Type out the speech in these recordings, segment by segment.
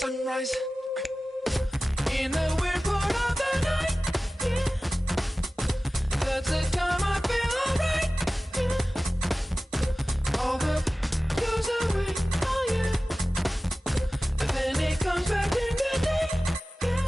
Sunrise in a weird part of the night. Yeah. That's the time I feel alright. Yeah. All the blues away, oh yeah. But then it comes back in the day. Yeah.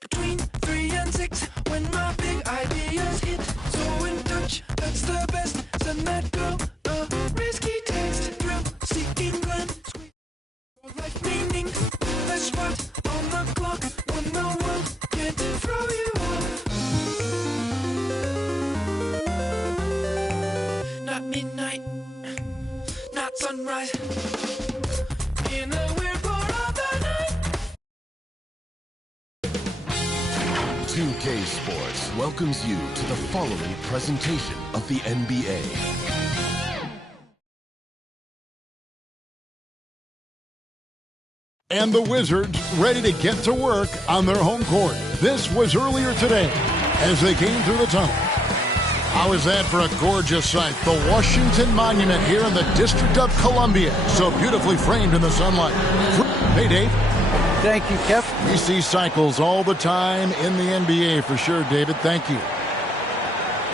Between 3 and 6, when my big ideas hit. So in touch, that's the best. Send that girl a risky text. Thrill seeking glance. Sweet life meaning. The spot on the clock when the world can't throw you off. Not midnight, not sunrise. In a weird part of the night. 2K Sports welcomes you to the following presentation of the NBA. And the Wizards ready to get to work on their home court. This was earlier today as they came through the tunnel. How is that for a gorgeous sight? The Washington Monument here in the District of Columbia. So beautifully framed in the sunlight. Hey, Dave. Thank you, Kev. We see cycles all the time in the NBA for sure, David. Thank you.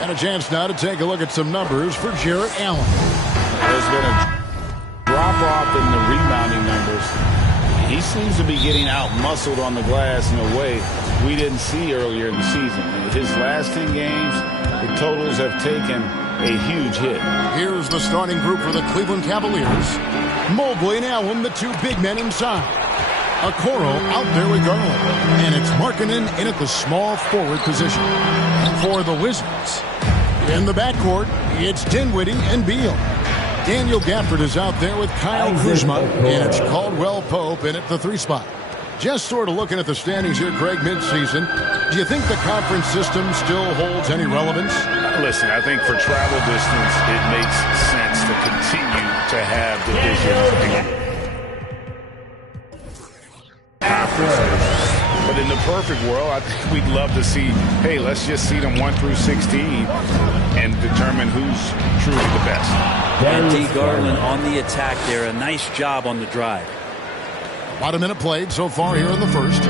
And a chance now to take a look at some numbers for Jarrett Allen. There's been a drop-off in the rebounding numbers. He seems to be getting out-muscled on the glass in a way we didn't see earlier in the season. His last 10 games, the totals have taken a huge hit. Here's the starting group for the Cleveland Cavaliers. Mobley and Allen, the two big men inside. Okoro out there with Garland. And it's Markkanen in at the small forward position. And for the Wizards, in the backcourt, it's Dinwiddie and Beal. Daniel Gafford is out there with Kyle Kuzma. And it's Caldwell Pope in at the 3 spot. Just sort of looking at the standings here, Greg, midseason. Do you think the conference system still holds any relevance? Listen, I think for travel distance, it makes sense to continue to have divisions. But in the perfect world, I think we'd love to see, hey, let's just see them 1 through 16 and determine who's truly the best. And D. Garland on the attack there. A nice job on the drive. About a minute played so far here in the first.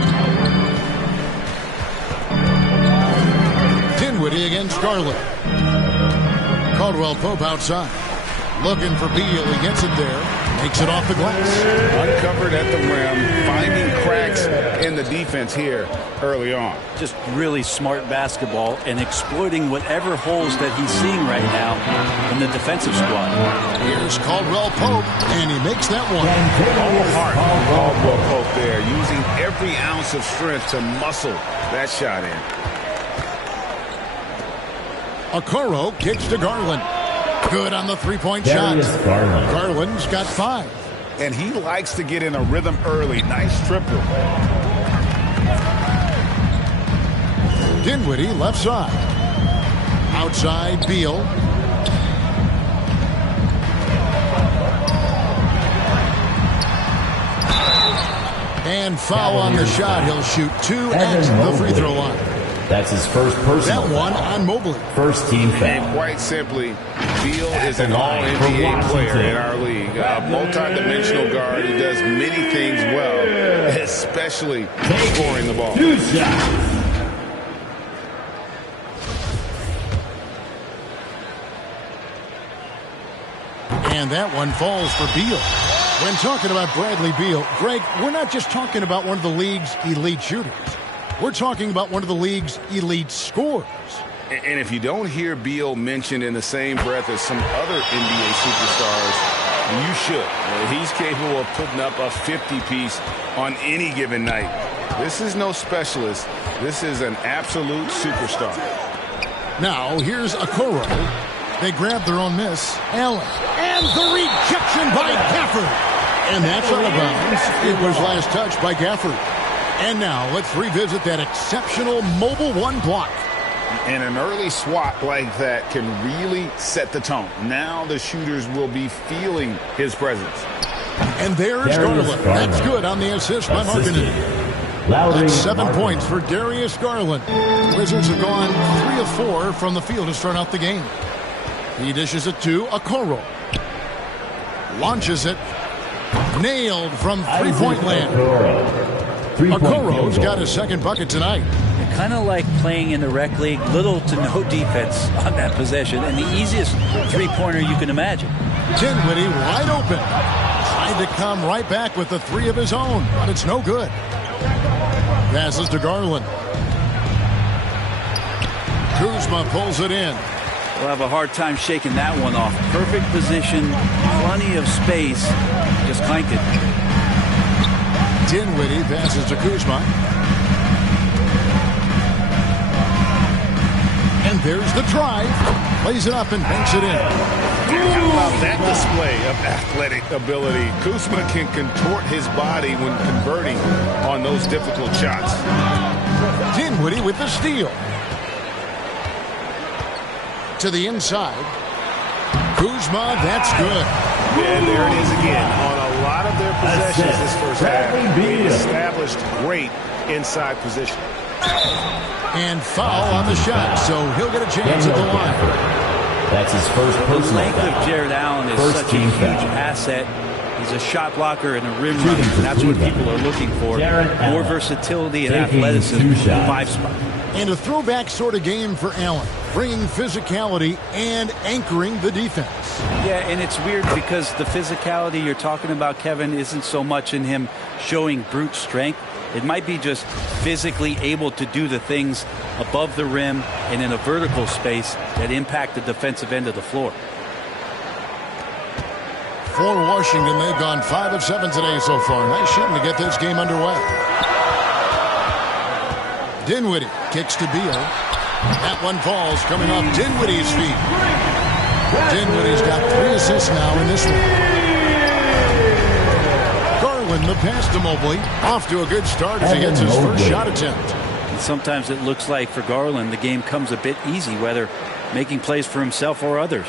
Dinwiddie against Garland. Caldwell Pope outside. Looking for Beal. He gets it there. Makes it off the glass. Uncovered at the rim, finding cracks in the defense here early on. Just really smart basketball and exploiting whatever holes that he's seeing right now in the defensive squad. Here's Caldwell Pope, and he makes that one. All heart from Caldwell Pope there, using every ounce of strength to muscle that shot in. Okoro kicks to Garland. Good on the three-point shot. Garland's got 5. And he likes to get in a rhythm early. Nice triple. Dinwiddie left side. Outside Beal. And foul on the shot. He'll shoot 2 at the free throw line. That's his first personal That one on Mobley. First team foul. And quite simply, Beal is an all-NBA player in our league. A multi-dimensional guard who does many things well, especially scoring the ball. 2 shots. And that one falls for Beal. When talking about Bradley Beal, Greg, we're not just talking about one of the league's elite shooters. We're talking about one of the league's elite scorers. And if you don't hear Beal mentioned in the same breath as some other NBA superstars, you should. He's capable of putting up a 50-piece on any given night. This is no specialist. This is an absolute superstar. Now, here's Okoro. They grab their own miss. Allen. And the rejection by Gafford. And that's out of bounds. It was last touched by Gafford. And now let's revisit that exceptional Mobile 1 block. And an early swat like that can really set the tone. Now the shooters will be feeling his presence. And there's Garland. That's good on the assist by Markkanen. That's 7 points for Darius Garland. The Wizards have gone 3 of 4 from the field to start out the game. He dishes it to Okoro. Launches it. Nailed from three-point land. Okoro's got his second bucket tonight. Kind of like playing in the rec league, little to no defense on that possession, and the easiest three-pointer you can imagine. Dinwiddie wide open. Tried to come right back with the three of his own, but it's no good. Passes to Garland. Kuzma pulls it in. We'll have a hard time shaking that one off. Perfect position, plenty of space. Just clanked it. Dinwiddie passes to Kuzma. And there's the drive. Plays it up and banks it in. How about that display of athletic ability? Kuzma can contort his body when converting on those difficult shots. Dinwiddie with the steal. To the inside. Kuzma, that's good. And there it is again. On a lot of their possessions this first half, they established great inside position. And foul on the shot, so he'll get a chance at the line. That's his first personal The length foul. of Jared Allen is First such a team huge foul. asset. He's a shot blocker and a rim runner, and that's what people are looking for. More versatility and Taking athleticism two in the shots. 5 spot. And a throwback sort of game for Allen, bringing physicality and anchoring the defense. Yeah, and it's weird because the physicality you're talking about, Kevin, isn't so much in him showing brute strength. It might be just physically able to do the things above the rim and in a vertical space that impact the defensive end of the floor. For Washington, they've gone 5 of 7 today so far. Nice shooting to get this game underway. Dinwiddie kicks to Beal. That one falls coming off Dinwiddie's feet. Dinwiddie's got 3 assists now in this one. Garland, the pass to Mobley. Off to a good start as he gets his first shot attempt. And sometimes it looks like for Garland the game comes a bit easy, whether making plays for himself or others.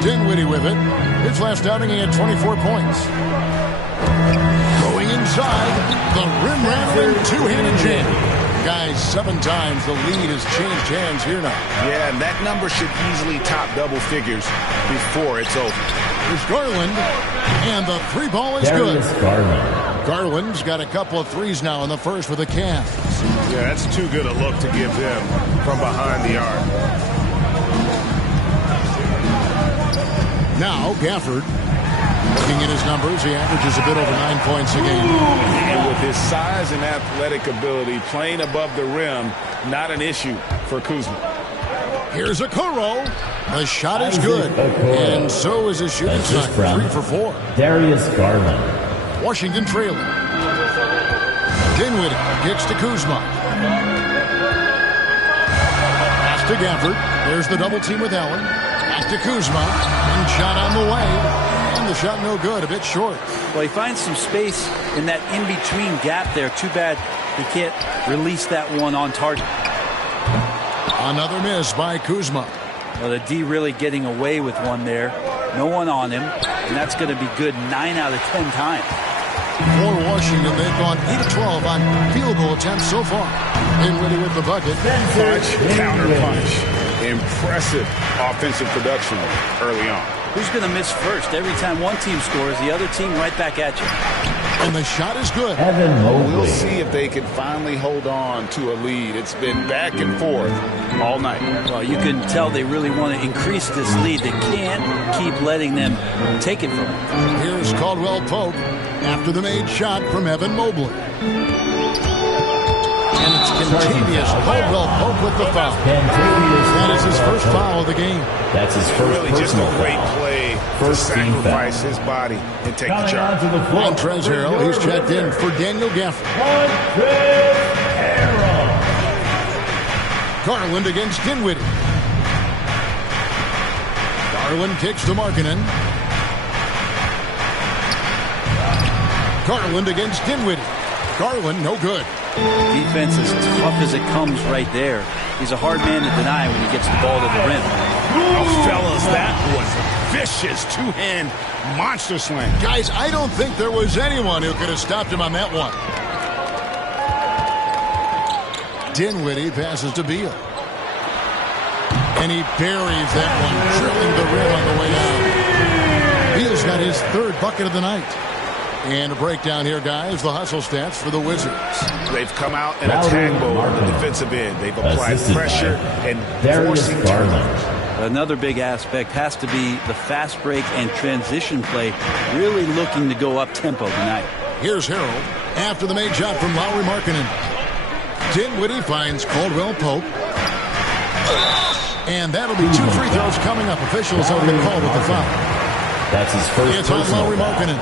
Dinwiddie with it. His last outing, he had 24 points. Going inside, the rim-rattling two-handed jam. Guys, 7 times the lead has changed hands here now. Yeah, and that number should easily top double figures before it's over. There's Garland, and the 3 ball is good. Garland. Garland's got a couple of threes now in the first with the Cavs. Yeah, that's too good a look to give them from behind the arc. Now, Gafford. Looking at his numbers, he averages a bit over 9 points a game. And with his size and athletic ability, playing above the rim, not an issue for Kuzma. Here's Okoro. The shot is good. And so is his shooting tonight. 3 for 4. Darius Garland. Washington trailing. Dinwiddie kicks to Kuzma. Pass to Gafford. There's the double team with Allen. Back to Kuzma. And shot on the way. And the shot no good. A bit short. Well, he finds some space in that in-between gap there. Too bad he can't release that one on target. Another miss by Kuzma. Well, the D really getting away with one there. No one on him. And that's going to be good 9 out of 10 times. For Washington, they've gone 8 of 12 on field goal attempts so far. Dinwiddie with the bucket. Punch, counter punch. Impressive offensive production early on. Who's going to miss first? Every time one team scores, the other team right back at you. And the shot is good. Evan Mobley. We'll see if they can finally hold on to a lead. It's been back and forth all night. Well, you can tell they really want to increase this lead. They can't keep letting them take it from them. Here's Caldwell Pope after the made shot from Evan Mobley. And it's Kentavious Caldwell Pope with the foul. That is his first foul of the game. That's his first Really just a personal great foul. play to First team sacrifice foul. his body and take the Coming charge. onto the floor. Montrezl Harrell, he's checked in for Daniel Gafford. Garland against Dinwiddie. Garland kicks to Markkanen. Garland against Dinwiddie. Garland, no good. Defense as tough as it comes right there. He's a hard man to deny when he gets the ball to the rim. Oh, fellas, that was vicious two-hand monster slam. Guys, I don't think there was anyone who could have stopped him on that one. Dinwiddie passes to Beal. And he buries that one, drilling the rim on the way down. Beal's got his third bucket of the night. And a breakdown here, guys. The hustle stats for the Wizards. They've come out in attack mode on the defensive end. They've applied pressure and forcing turnovers. Another big aspect has to be the fast break and transition play, really looking to go up-tempo tonight. Here's Harrell after the made shot from Lauri Markkanen. Dinwiddie finds Caldwell Pope. And that'll be 2 free throws coming up. Officials have been called with the foul. That's his first It's on Lauri Markkanen.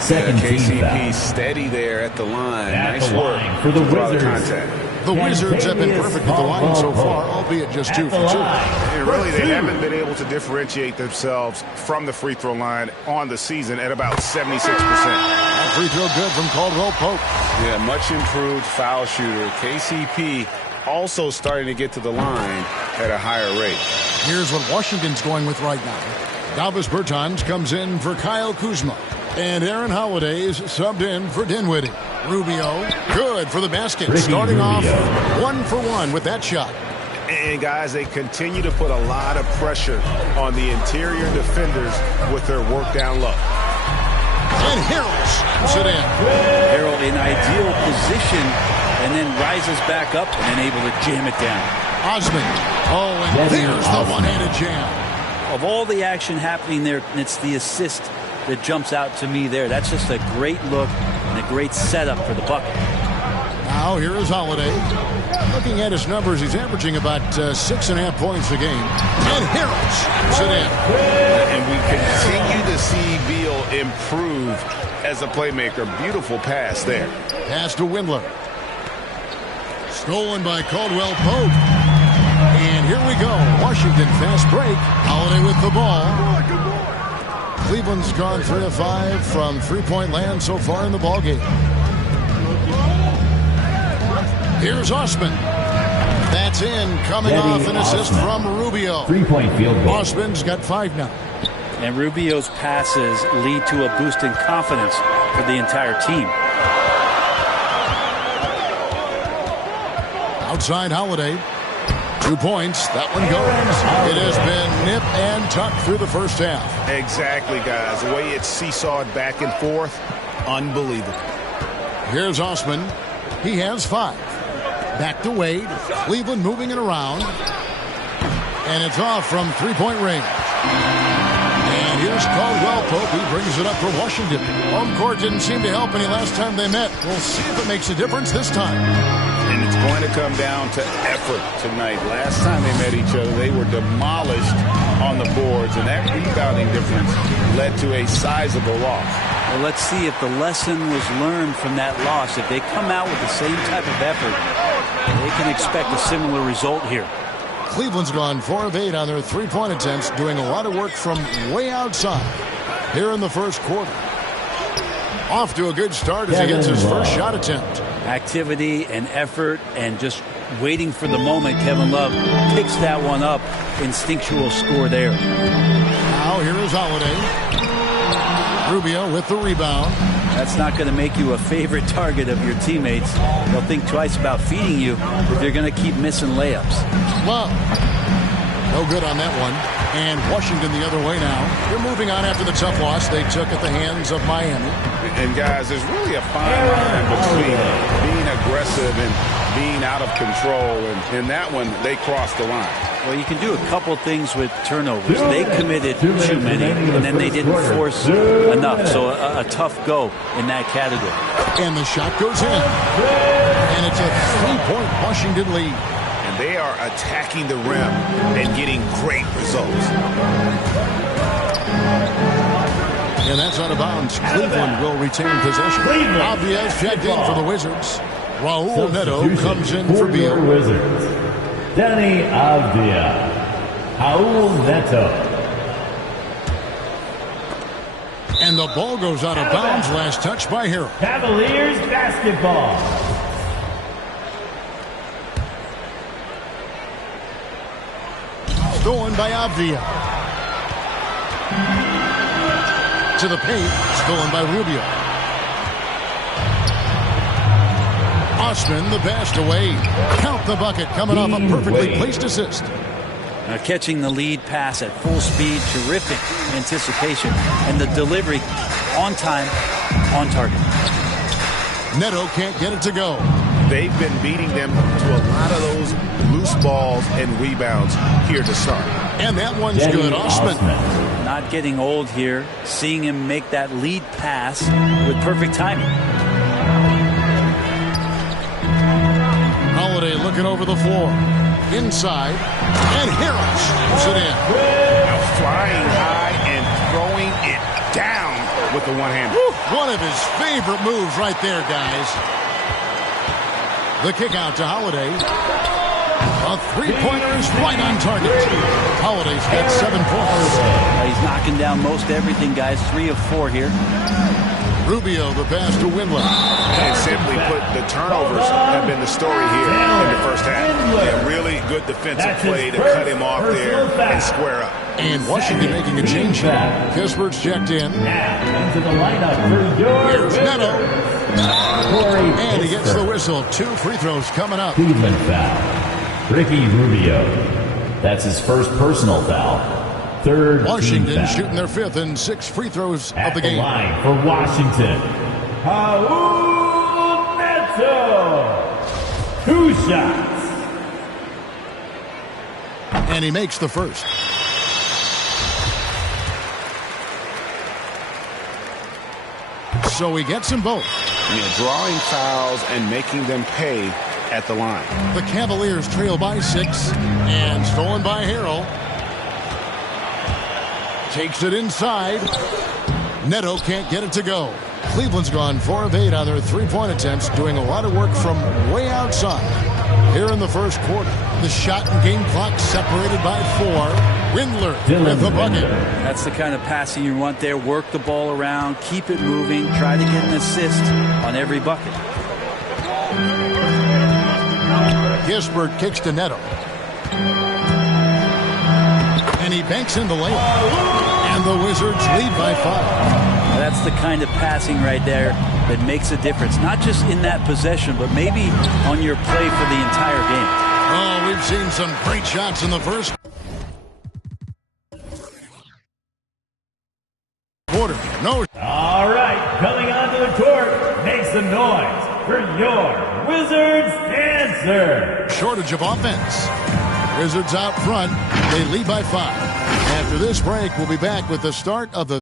Second team KCP foul. steady there at the line. At Nice the work line for the Wizards. Contact. The Wizards have been perfect at the line so far, albeit just 2 for 2. And really, they haven't been able to differentiate themselves from the free throw line on the season at about 76%. That free throw good from Caldwell Pope. Yeah, much improved foul shooter. KCP also starting to get to the line at a higher rate. Here's what Washington's going with right now. Davis Bertans comes in for Kyle Kuzma. And Aaron Holiday's subbed in for Dinwiddie. Rubio, good for the basket. Starting off 1 for 1 with that shot. And guys, they continue to put a lot of pressure on the interior defenders with their work down low. And Harrell snaps it in. Harrell in ideal position and then rises back up and then able to jam it down. Osman. Oh, and there's the one-handed jam. Of all the action happening there, it's the assist that jumps out to me there. That's just a great look and a great setup for the bucket. Now here is Holiday. Looking at his numbers, he's averaging about 6.5 points a game. And Harrell snaps it in. And we continue to see Beal improve as a playmaker. Beautiful pass there. Pass to Windler. Stolen by Caldwell Pope. And here we go. Washington fast break. Holiday with the ball. Cleveland's gone 3 of 5 from three-point land so far in the ballgame. Here's Osman. That's in, coming off an assist from Rubio. 3-point field goal. Osman's got 5 now. And Rubio's passes lead to a boost in confidence for the entire team. Outside Holiday. 2 points. That one goes. It has been nip and tuck through the first half. Exactly, guys. The way it's seesawed back and forth, unbelievable. Here's Osman. He has 5. Back to Wade. Cleveland moving it around. And it's off from three-point range. And here's Caldwell Pope. He brings it up for Washington. Home court didn't seem to help any last time they met. We'll see if it makes a difference this time. And it's going to come down to effort tonight. Last time they met each other, they were demolished on the boards, and that rebounding difference led to a sizable loss. Well, let's see if the lesson was learned from that loss. If they come out with the same type of effort, they can expect a similar result here. Cleveland's gone 4 of 8 on their three-point attempts, doing a lot of work from way outside here in the first quarter. Off to a good start as he gets his first shot attempt. Activity and effort and just waiting for the moment. Kevin Love picks that one up. Instinctual score there. Now here is Holiday. Rubio with the rebound. That's not going to make you a favorite target of your teammates. They'll think twice about feeding you if you're going to keep missing layups. Love. No good on that one. And Washington the other way now. They're moving on after the tough loss they took at the hands of Miami. And guys, there's really a fine line between being aggressive and being out of control. And in that one, they crossed the line. Well, you can do a couple things with turnovers. They committed too many, and then they didn't force enough. So a tough go in that category. And the shot goes in. And it's a 3-point Washington lead. And they are attacking the rim and getting great results. And that's out of bounds. Cleveland will retain possession. Obvious checked in for the Wizards. Raul Neto comes in for Beal. Wizards. Danny Avdia. Raul Neto. And the ball goes out of bounds. Last touch by Harrell. Cavaliers basketball. Stolen by Avdia. to the paint. Stolen by Rubio. Osman the pass to Wade. Count the bucket. Coming off a perfectly placed assist. Catching the lead pass at full speed. Terrific anticipation. And the delivery on time, on target. Neto can't get it to go. They've been beating them to a lot of those loose balls and rebounds here to start. And that one's good. Osman. Not getting old here. Seeing him make that lead pass with perfect timing. Holiday looking over the floor. Inside. And Harrell shoots it in. Now flying high and throwing it down with the one-hander. One of his favorite moves right there, guys. The kick out to Holiday. A three-pointer is right on target. Holiday's got 7 points. He's knocking down most everything, guys. 3 of 4 here. Rubio, the pass to Windler. And simply put, the turnovers have been the story here in the first half. Yeah, really good defensive play to cut him off there and square up. And Washington making a change here. Kispert's checked in. Now into the lineup for your Here's Neto. Corey And he gets the Kispert. whistle. 2 free throws coming up. Cleveland foul. Ricky Rubio. That's his first personal foul. Third Washington team foul. shooting their 5th and 6th free throws At of the game. line for Washington. Raul Neto. 2 shots. And he makes the first. So he gets them both. Yeah, drawing fouls and making them pay at the line. The Cavaliers trail by 6. And stolen by Harrell. Takes it inside. Neto can't get it to go. Cleveland's gone 4 of 8 on their three-point attempts, doing a lot of work from way outside. Here in the first quarter, the shot and game clock separated by 4. Windler with the bucket. That's the kind of passing you want there. Work the ball around, keep it moving, try to get an assist on every bucket. Kispert kicks to Neto. And he banks in the layup. And the Wizards lead by 5. That's the kind of passing right there that makes a difference. Not just in that possession, but maybe on your play for the entire game. Oh, we've seen some great shots in the first quarter. No. All right, coming onto the court, make some noise for your Wizards answer. Shortage of offense. Wizards out front. They lead by 5. After this break, we'll be back with the start of the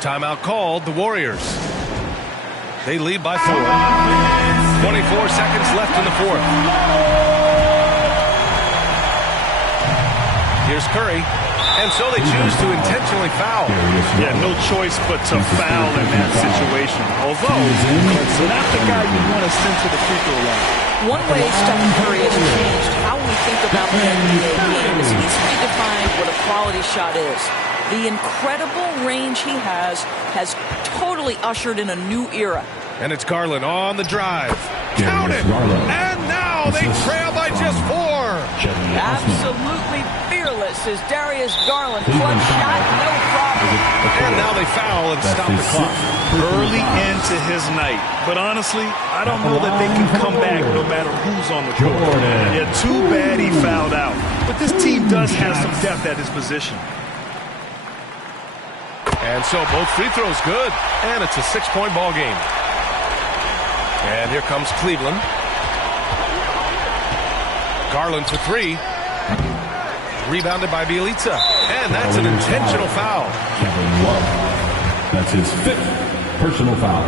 Timeout called, the Warriors. They lead by 4. 24 seconds left in the fourth. Here's Curry. And so they choose to intentionally foul. Yeah, no choice but to foul in that situation. Although, it's not the guy you want to send to the free throw line. One way Steph Curry has changed how we think about the NBA game is he's redefined what a quality shot is. The incredible range he has totally ushered in a new era. And it's Garland on the drive. Count it! And now they trail by just 4. Absolutely fearless is Darius Garland. Clutch shot, no problem. And now they foul and stop the clock. Early into his night. But honestly, I don't know that they can come back no matter who's on the court. Yeah, too bad he fouled out. But this team does have some depth at his position. And so both free throws good. And it's a 6-point ball game. And here comes Cleveland. Garland for 3. Rebounded by Bielitsa. And that's an intentional foul. Kevin Love. That's his 5th personal foul.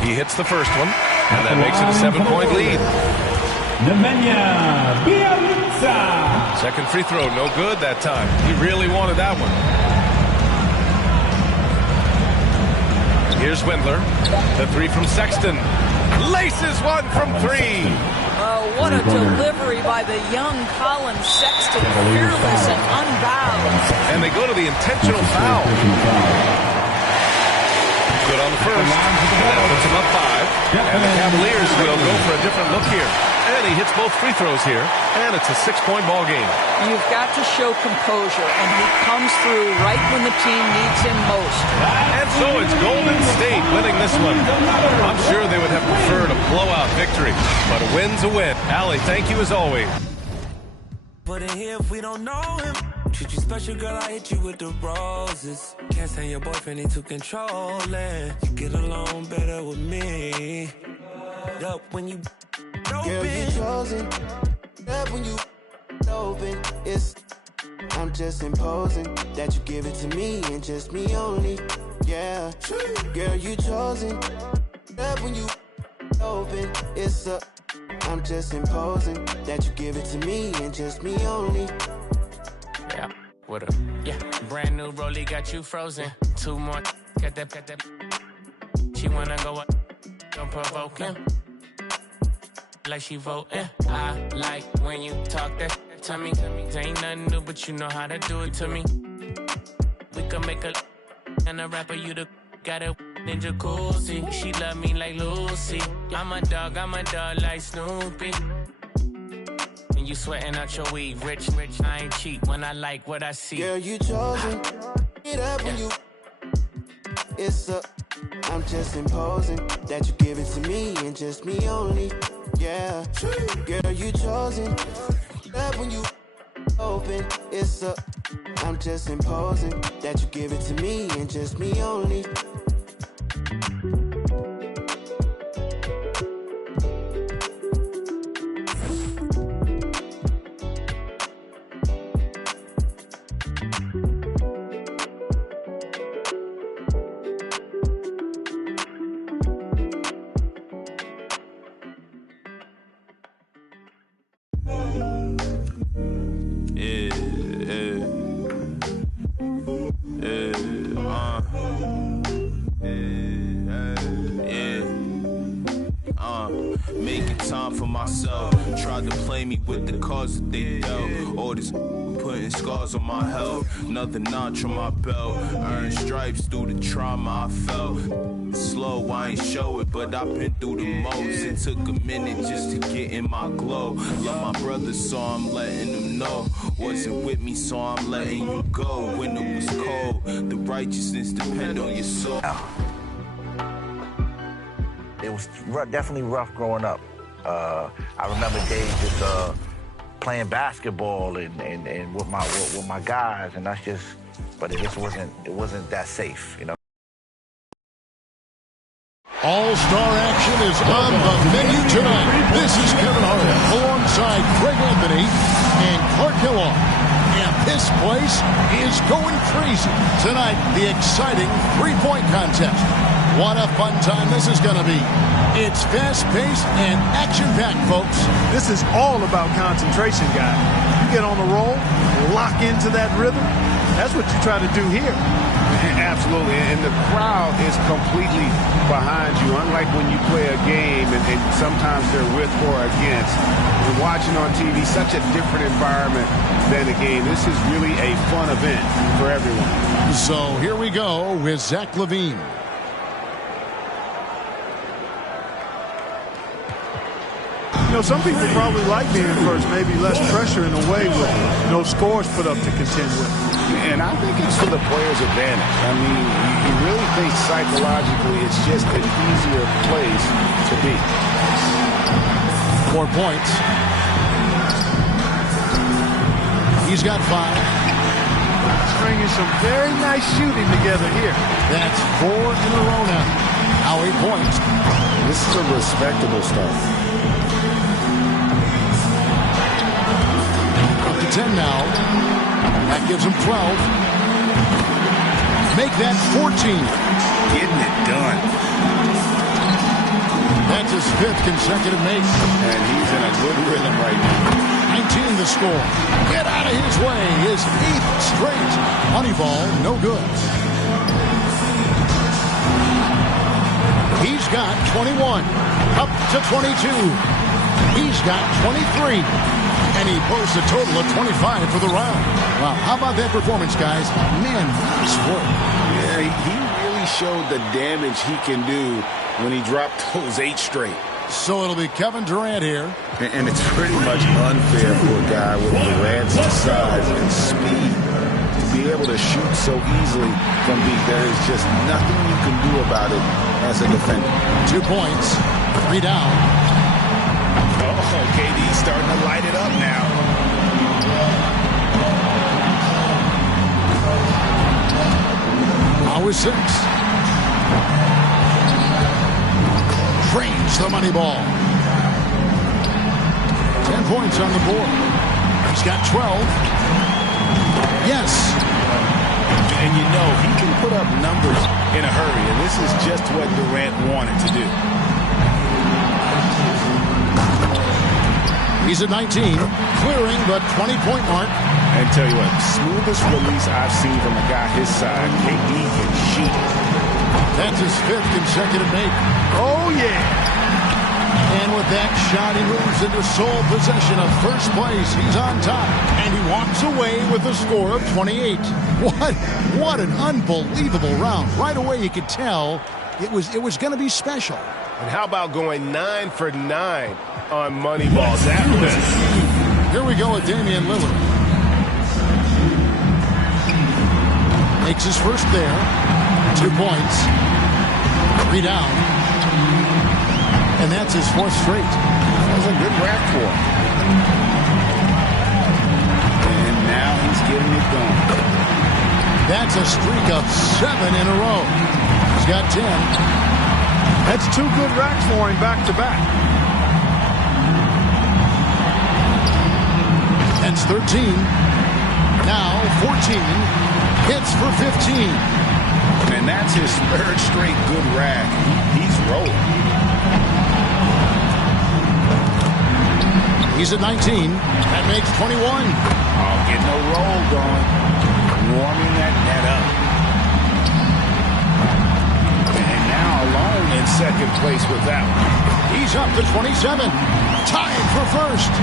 He hits the first one. And that makes it a 7-point lead. Nemanja Bjelica. Second free throw, no good that time. He really wanted that one. Here's Wendler. The 3 from Sexton. Laces one from 3. Oh, what a delivery by the young Colin Sexton. Fearless and unbound. And they go to the intentional foul. Good on the first. And that puts him up 5. And the Cavaliers will go for a different look here. And he hits both free throws here. And it's a 6-point ball game. You've got to show composure, and he comes through right when the team needs him most. And so it's Golden State winning this one. I'm sure they would have preferred a blowout victory, but a win's a win. Allie, thank you as always. But in here if we don't know him, treat you special, girl, I hit you with the roses. Can't stand your boyfriend, he too controlling. You get along better with me. Up when you girl, you chosen. Up when you open. I'm just imposing that you give it to me and just me only. Yeah, girl, you chosen. Up when you open. I'm just imposing that you give it to me and just me only. Yeah, what up? Yeah, brand new rollie got you frozen. 2 more, got that. She wanna go up, don't provoke him. Like she voting. I like when you talk that to me. Ain't nothing new, but you know how to do it to me. We can make a and a rapper, you the got a in jacuzzi. She love me like Lucy. I'm a dog like Snoopy. And you sweating out your weed, rich, I ain't cheap when I like what I see. Girl, you chosen. Get up when you. I'm just imposing that you give it to me and just me only. Yeah, girl, you chosen. Up when you open. I'm just imposing that you give it to me and just me only. Making time for myself. Tried to play me with the cards that they dealt. All this putting scars on my health. Another notch on my belt. Earned stripes through the trauma I felt. Slow, I ain't show it, but I've been through the most. It took a minute just to get in my glow. Love my brother, so I'm letting them know. Wasn't with me, so I'm letting you go. When it was cold, the righteousness depend on your soul. It was definitely rough growing up. I remember days just playing basketball and with my guys, and that's just, but it wasn't that safe, you know. All-Star action is on the menu tonight. This is Kevin Hart alongside Greg Anthony and Clark Kellogg. And This place is going crazy. Tonight, the exciting three-point contest. What a fun time this is going to be. It's fast-paced and action-packed, folks. This is all about concentration, guys. You get on the roll, lock into that rhythm. That's what you try to do here. Absolutely, and the crowd is completely behind you, unlike when you play a game and sometimes they're with or against. You're watching on TV, such a different environment than a game. This is really a fun event for everyone. So here we go with Zach LaVine. You know, some people probably like being first, maybe less pressure in a way with no scores put up to contend with. And I think it's for the player's advantage. I mean, you really think psychologically it's just an easier place to be. 4 points. He's got 5. Stringing some very nice shooting together here. That's 4 in a row now. Now 8 points. This is a respectable start. 10 now. That gives him 12. Make that 14. Getting it done. That's his 5th consecutive make. And he's in a good rhythm right now. 19 the score. Get out of his way. His 8th straight. Moneyball, no good. He's got 21. Up to 22. He's got 23. And he posts a total of 25 for the round. Wow, how about that performance, guys? Man, nice work. Yeah, he really showed the damage he can do when he dropped those 8 straight. So it'll be Kevin Durant here. And it's pretty much unfair for a guy with Durant's size and speed to be able to shoot so easily from deep. There is just nothing you can do about it as a defender. 2 points, 3 down. Oh, KD's starting to light it up now. Now with 6. Trains the money ball. 10 points on the board. He's got 12. Yes. And you know, he can put up numbers in a hurry, and this is just what Durant wanted to do. He's at 19, clearing the 20-point mark. And tell you what, smoothest release I've seen from a guy his size. KD can shoot. That's his 5th consecutive make. Oh, yeah. And with that shot, he moves into sole possession of first place. He's on top, and he walks away with a score of 28. What an unbelievable round. Right away, you could tell it was going to be special. And how about going 9 for 9 on Moneyball? That was Here we go with Damian Lillard. Makes his first there. 2 points. 3 down. And that's his 4th straight. That was a good rack for him. And now he's getting it going. That's a streak of 7 in a row. He's got 10. That's 2 good racks for him back-to-back. That's 13. Now 14. Hits for 15. And that's his 3rd straight good rack. He's rolling. He's at 19. That makes 21. Oh, getting a roll going. Warming that net up. And now alone in 2nd place with that one. He's up to 27. Tied for 1st.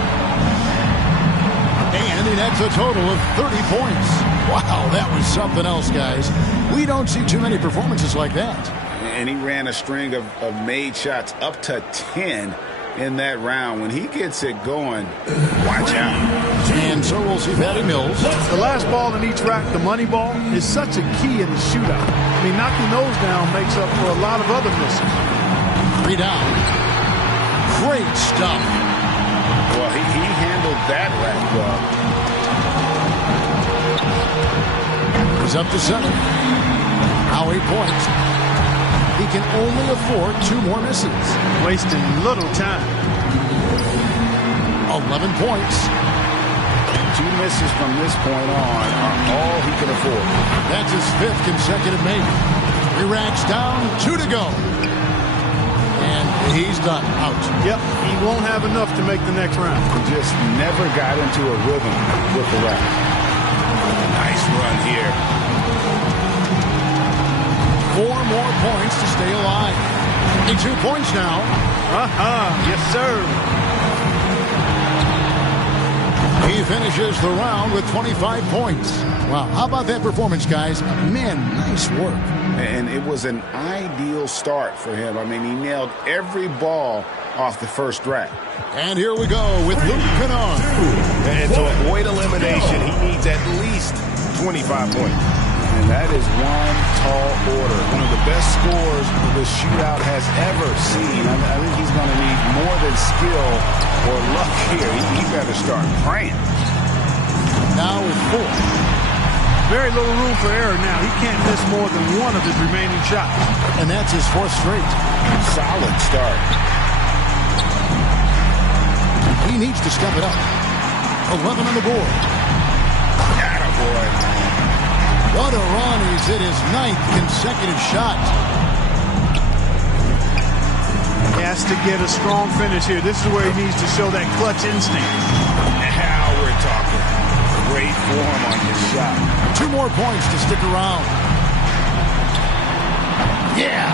And he nets a total of 30 points. Wow, that was something else, guys. We don't see too many performances like that. And he ran a string of made shots up to 10 in that round. When he gets it going, watch out. And so we'll see Patty Mills. The last ball in each rack, the money ball, is such a key in the shootout. I mean, knocking those down makes up for a lot of other misses. 3 down. Great stuff. Well, he handled that rack well. He's up to 7. Now 8 points. He can only afford 2 more misses. Wasting little time. 11 points. 2 misses from this point on are all he can afford. That's his 5th consecutive make. 3 racks down, 2 to go. And he's done. Out. Yep, he won't have enough to make the next round. He just never got into a rhythm with the rack. Nice run here. 4 more points to stay alive. 22 points now. Yes, sir. He finishes the round with 25 points. Wow, how about that performance, guys? Man, nice work. And it was an ideal start for him. I mean, he nailed every ball off the first rack. And here we go with Luke Kennard. And to avoid elimination, he needs at least 25 points. And that is one tall order. One of the best scores the shootout has ever seen. I think he's going to need more than skill or luck here. He better start praying. Now with 4. Very little room for error now. He can't miss more than one of his remaining shots. And that's his 4th straight. Solid start. He needs to step it up. 11 on the board. Attaboy. What a run. He's hit his 9th consecutive shot. He has to get a strong finish here. This is where he needs to show that clutch instinct. Now we're talking. Great form on his shot. 2 more points to stick around. Yeah.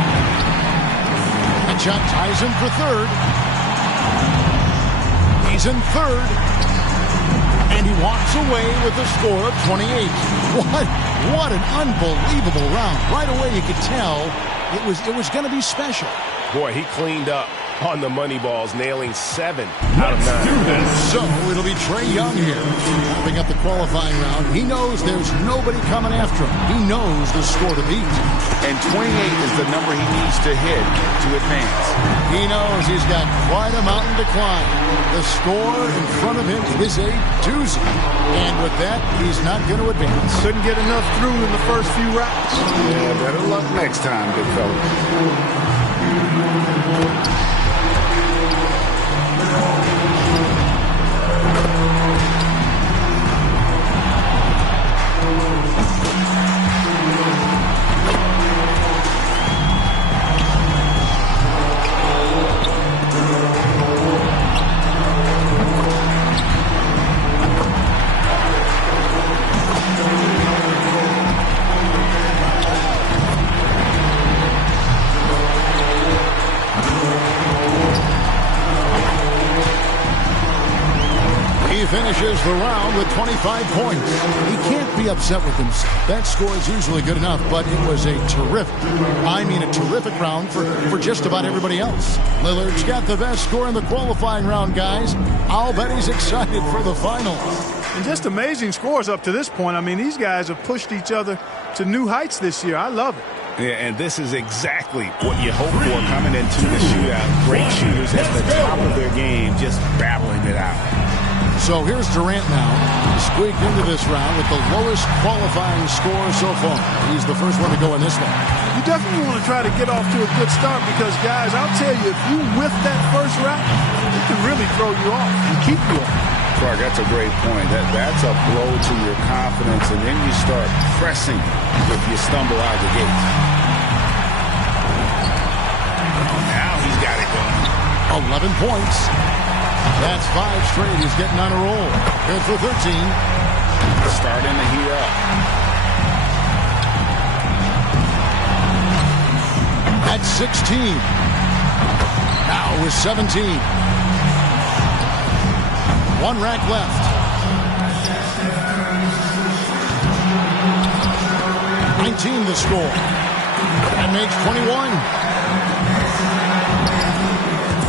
That shot ties him for 3rd. He's in 3rd. And he walks away with a score of 28. What an unbelievable round. Right away you could tell it was going to be special. Boy, he cleaned up on the money balls, nailing 7 out of 9. So it'll be Trae Young here, wrapping up the qualifying round. He knows there's nobody coming after him. He knows the score to beat. And 28 is the number he needs to hit to advance. He knows he's got quite a mountain to climb. The score in front of him is a doozy. And with that, he's not going to advance. Couldn't get enough through in the first few rounds. Yeah, better luck next time, big fella. Finishes the round with 25 points. He can't be upset with himself. That score is usually good enough, but it was a terrific round for just about everybody else. Lillard's got the best score in the qualifying round, guys. I'll bet he's excited for the finals. And just amazing scores up to this point. I mean, these guys have pushed each other to new heights this year. I love it. Yeah, and this is exactly what you hope for coming into the shootout. Great shooters at the top of their game, just battling it out. So here's Durant now, squeaked into this round with the lowest qualifying score so far. He's the first one to go in this one. You definitely want to try to get off to a good start because, guys, I'll tell you, if you whiff that first round, it can really throw you off and keep you off. Clark, that's a great point. That's a blow to your confidence, and then you start pressing if you stumble out the gate. Now he's got it going. 11 points. That's 5 straight. He's getting on a roll. Good for 13. Starting to heat up. That's 16. Now with 17. 1 rack left. 19 the score. That makes 21.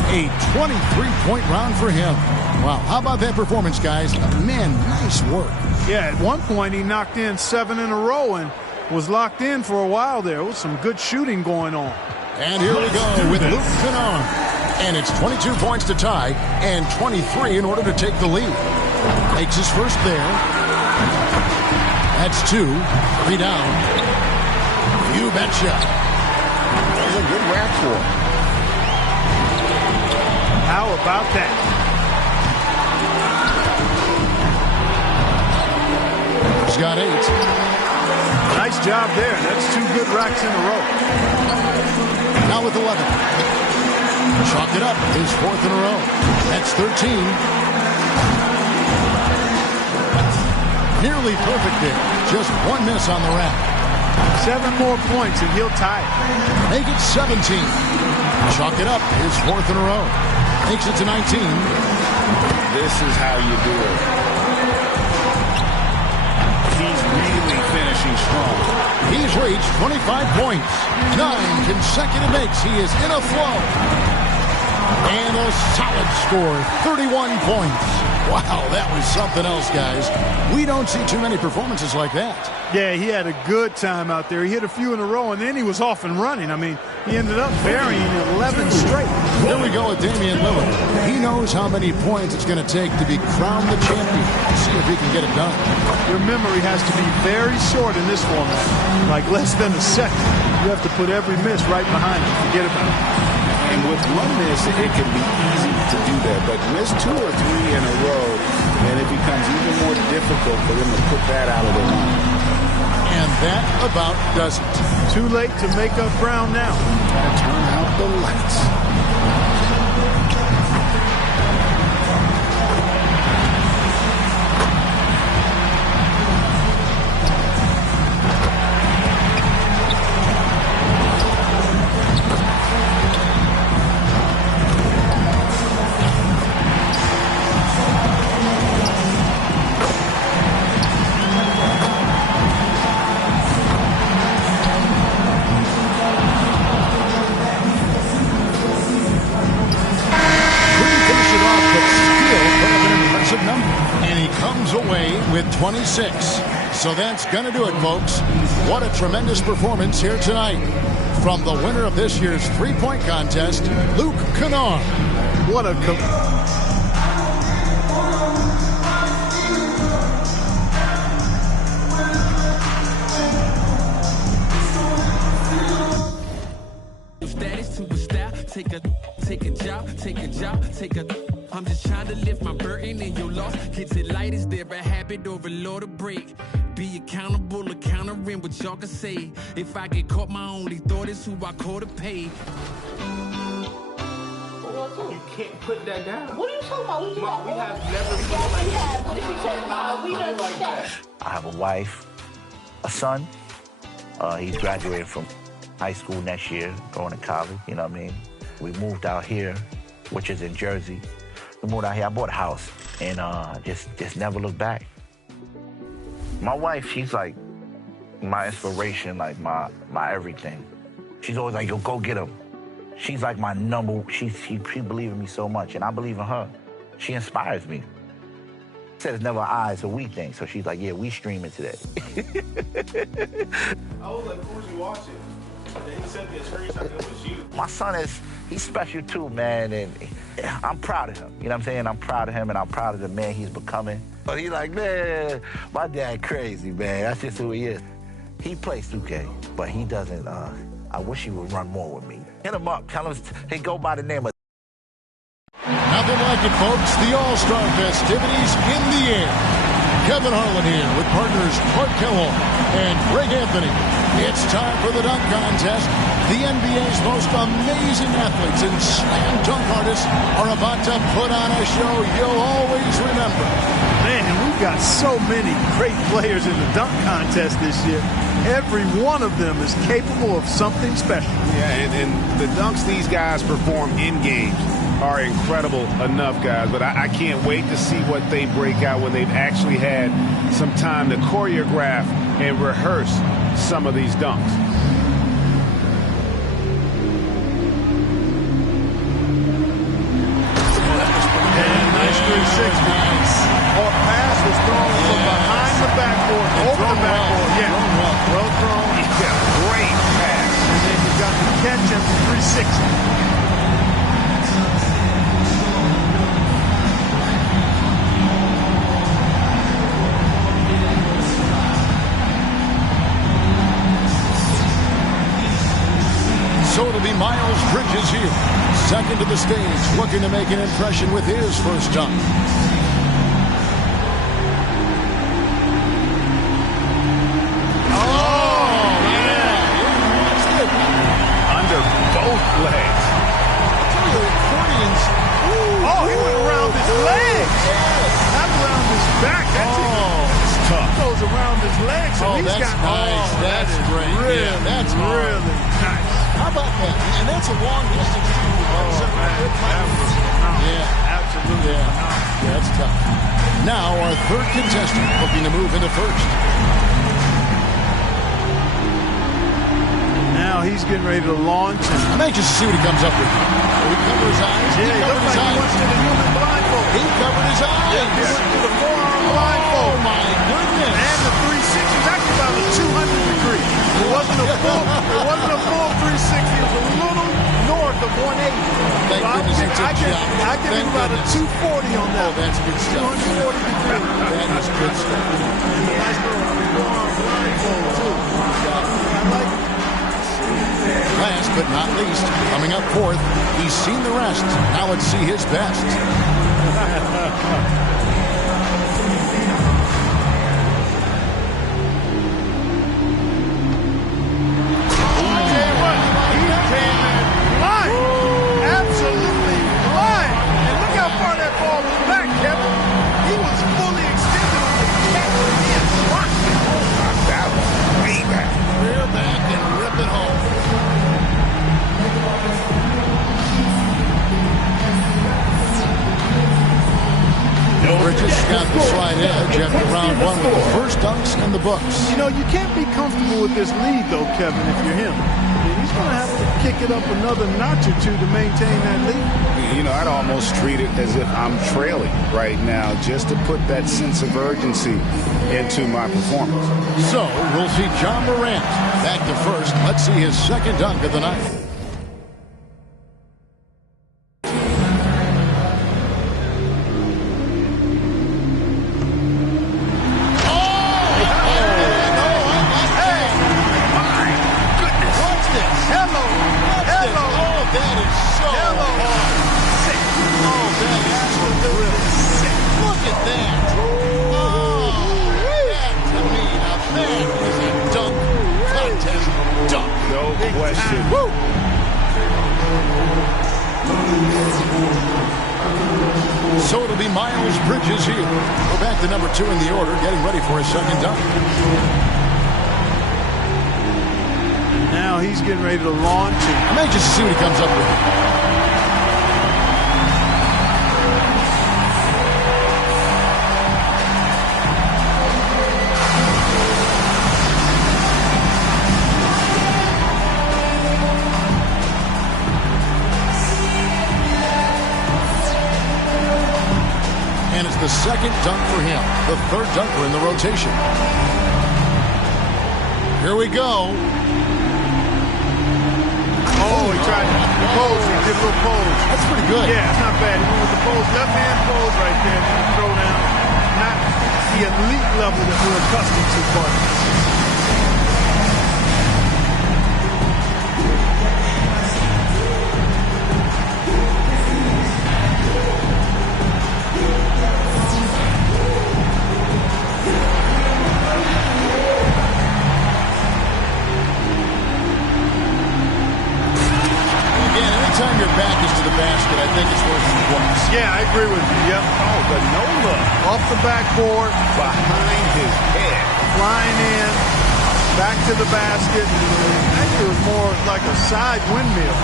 A 23-point round for him. Wow, how about that performance, guys? Man, nice work. Yeah, at one point he knocked in 7 in a row and was locked in for a while there. There was some good shooting going on. And here we go with Luke Kennard. And it's 22 points to tie and 23 in order to take the lead. Makes his first there. That's 2. 3 down. You betcha. That was a good rack for him. How about that? He's got 8. Nice job there. That's 2 good racks in a row. Now with 11. Chalked it up. His 4th in a row. That's 13. Nearly perfect there. Just 1 miss on the rack. 7 more points and he'll tie it. Make it 17. Chalk it up. His 4th in a row. Makes it to 19. This is how you do it. He's really finishing strong. He's reached 25 points. 9 consecutive makes. He is in a flow. And a solid score, 31 points. Wow, that was something else, guys. We don't see too many performances like that. Yeah, he had a good time out there. He hit a few in a row, and then he was off and running. I mean, he ended up burying 11 straight. Here we go with Damian Lillard. He knows how many points it's going to take to be crowned the champion. See if he can get it done. Your memory has to be very short in this format, like less than a second. You have to put every miss right behind you. Forget about it. And with 1 miss, it can be easy to do that. But miss 2 or 3 in a row, and it becomes even more difficult for them to put that out of their mind. And that about does it. Too late to make up ground now. Gotta turn out the lights. With 26. So that's going to do it, folks. What a tremendous performance here tonight. From the winner of this year's three-point contest, Luke Kennard. What a... I'm just trying to lift my burden and your loss. Kids it light, is there a habit or a law to break? Be accountable or countering what y'all can say. If I get caught, my only thought is who I call to pay. You can't put that down. What are you talking about? We have never been like that. What are you talking about? We don't like that. I have a wife, a son. He's graduating from high school next year, going to college, you know what I mean? We moved out here, which is in Jersey. We moved out here, I bought a house, and just never looked back. My wife, she's like my inspiration, like my everything. She's always like, yo, go get him. She's like my number, she believes in me so much, and I believe in her. She inspires me. Said it's never an I, it's a we thing. So she's like, yeah, we streaming today. I was like, who's you watching? Then he sent me a screenshot, it was you. My son he's special too, man, and I'm proud of him. You know what I'm saying? I'm proud of him, and I'm proud of the man he's becoming. But he's like, man, my dad crazy, man. That's just who he is. He plays 2K, but he doesn't, I wish he would run more with me. Hit him up, tell him he go by the name of... Nothing like it, folks. The All-Star festivities in the air. Kevin Harlan here with partners Clark Kellogg and Greg Anthony. It's time for the dunk contest. The NBA's most amazing athletes and slam dunk artists are about to put on a show you'll always remember. Man, we've got so many great players in the dunk contest this year. Every one of them is capable of something special. Yeah, and the dunks these guys perform in games are incredible enough, guys. But I can't wait to see what they break out when they've actually had some time to choreograph and rehearse some of these dunks. And nice 360. Or pass was thrown from behind the backboard, over the backboard. Yeah, well thrown. Yeah, great pass. And then you got the catch at the 360. So it'll be Miles Bridges here, second to the stage, looking to make an impression with his first dunk. great. Really, Yeah, that's hard. really nice. How about that? And that's a long distance. Yeah, absolutely. Yeah, that's tough. Now our third contestant looking to move into first. Now he's getting ready to launch. I'm anxious to see what he comes up with. Will he cover his eyes? Yeah, he looks like he wants to do the human blindfold. He covered his eyes. Yeah, he went to the forearm blindfold. Oh, my goodness. And the 360 is actually about a 200 degree. It wasn't a full 360. It was a little north of 180. Thank goodness it's a jump. I give him about a 240 on that. Oh, that's good stuff. 240 degrees. That is good stuff. And a nice little forearm blindfold, too. I like it. Last but not least, coming up fourth, he's seen the rest. Now let's see his best. Absolutely flying. And look how far that ball was back, Kevin. He was fully extended on the catch and rocked it. That was way back. Rear back and rip it home. Bridges got the slight edge after round one with the first dunks in the books. You know, you can't be comfortable with this lead, though, Kevin, if you're him. I mean, he's going to have to kick it up another notch or two to maintain that lead. You know, I'd almost treat it as if I'm trailing right now just to put that sense of urgency into my performance. So, we'll see John Morant back to first. Let's see his second dunk of the night. So it'll be Miles Bridges here. Go back to number 2 in the order, getting ready for his second dunk. Now he's getting ready to launch. I'm anxious to see what he comes up with. And it's the second dunk for him, the third dunker in the rotation. Here we go. Oh, he tried to pose. He did a little pose. That's pretty good. Yeah, it's not bad. He went with the pose. Left hand pose right there. And the throw down. Not the elite level that we're accustomed to, but anytime your back is to the basket, I think it's worth it once. Yeah, I agree with you. Yep. Oh, the no-look. Off the backboard. Behind his head. Flying in. Back to the basket. Actually, it was more like a side windmill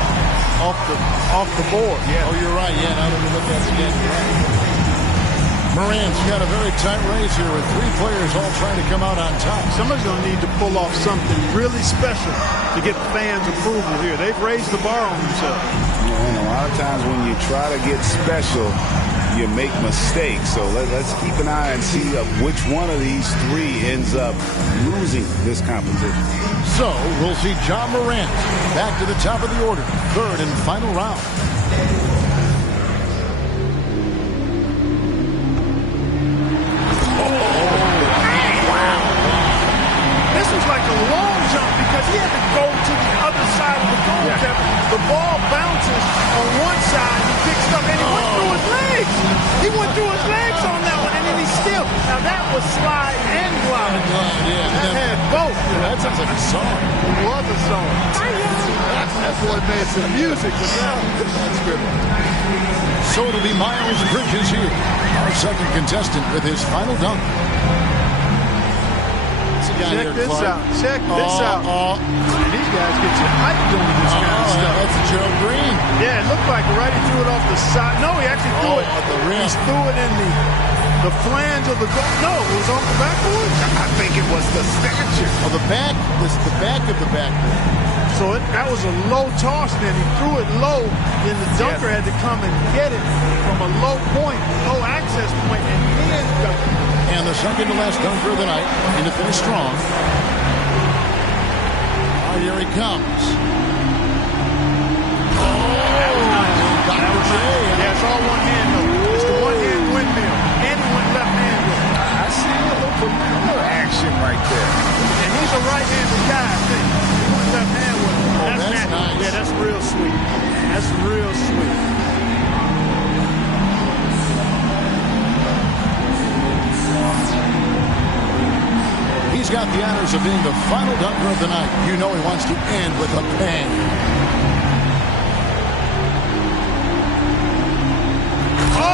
off the board. Yeah. Oh, you're right. Yeah, now that we look at it again, you're right. Morant's got a very tight race here with 3 players all trying to come out on top. Somebody's going to need to pull off something really special to get fans' approval here. They've raised the bar on themselves. And a lot of times when you try to get special, you make mistakes. So let's keep an eye and see which one of these 3 ends up losing this competition. So we'll see John Morant back to the top of the order, third and final round. Like a long jump because he had to go to the other side of the goal. Yeah. The ball bounces on one side, he picks it up, and he went through his legs. He went through his legs on that one, and then he still. Now that was slide and glide. Yeah, that had both. Yeah, that sounds like a song. It was a song. That boy made some music with that. That's good. So it'll be Miles Bridges here, our second contestant with his final dunk. got Check here, this Clark? out. Check this out. Man, these guys get you hyped doing this kind of stuff. That's a Gerald Green. Yeah, it looked like it, right? He threw it off the side. No, he actually threw it. At the rim. He threw it in the flange of the goal. No, it was off the backboard. I think it was the stature. Oh, the back. This is the back of the backboard. So that was a low toss. Then he threw it low. Then the dunker had to come and get it from a low point, low access point, and then dunk it. And the second to last dunker of the night, and to finish strong. Here he comes. That was nice. That was nice. Yeah, it's all one hand, though. It's the one-hand windmill. And he went left hand with it. I see a little propeller action right there. And he's a right-handed guy, I think. He went left hand with it. Oh, that's nice. Yeah, that's real sweet. That's real sweet. He's got the honors of being the final dunker of the night. You know he wants to end with a bang. Oh!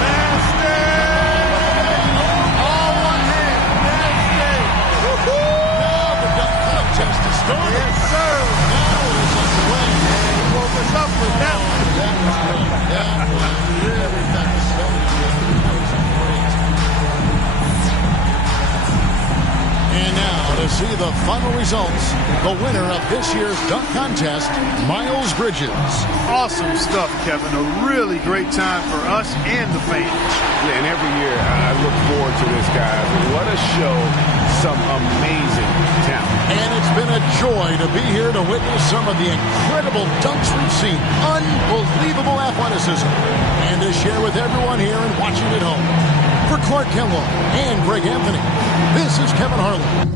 Nasty! All one hand. Nasty! Now the dunk contest is started. Yes, sir. Now it is underway. And he woke us up with that one. That was great. That was really fascinating. And now to see the final results, the winner of this year's dunk contest, Miles Bridges. Awesome stuff, Kevin. A really great time for us and the fans. Yeah, and every year I look forward to this, guys. What a show. Some amazing talent. And it's been a joy to be here to witness some of the incredible dunks we've seen. Unbelievable athleticism. And to share with everyone here and watching at home. For Clark Kellogg and Greg Anthony, this is Kevin Harlan.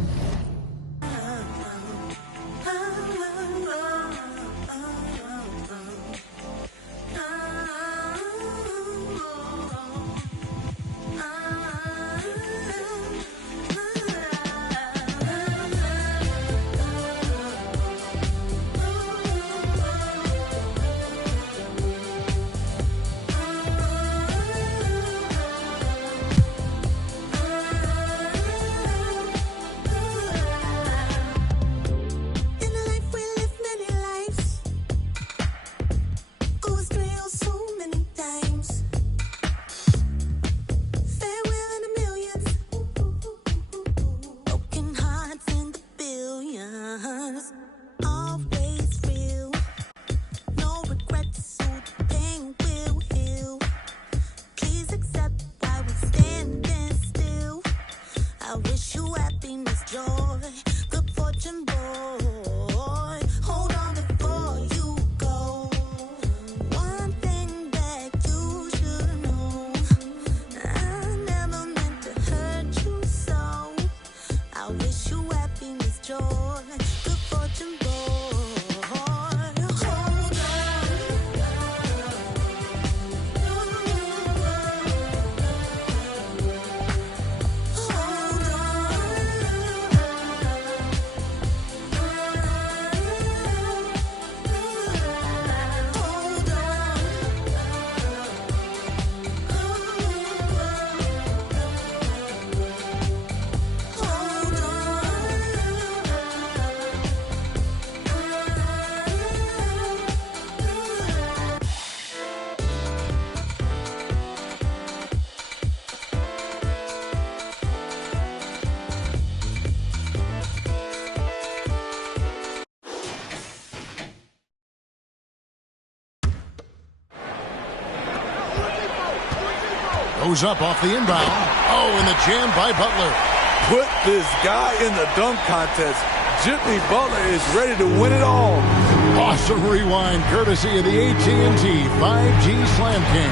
Goes up off the inbound. Oh, and the jam by Butler. Put this guy in the dunk contest. Jimmy Butler is ready to win it all. Awesome rewind courtesy of the AT&T 5G Slam Cam.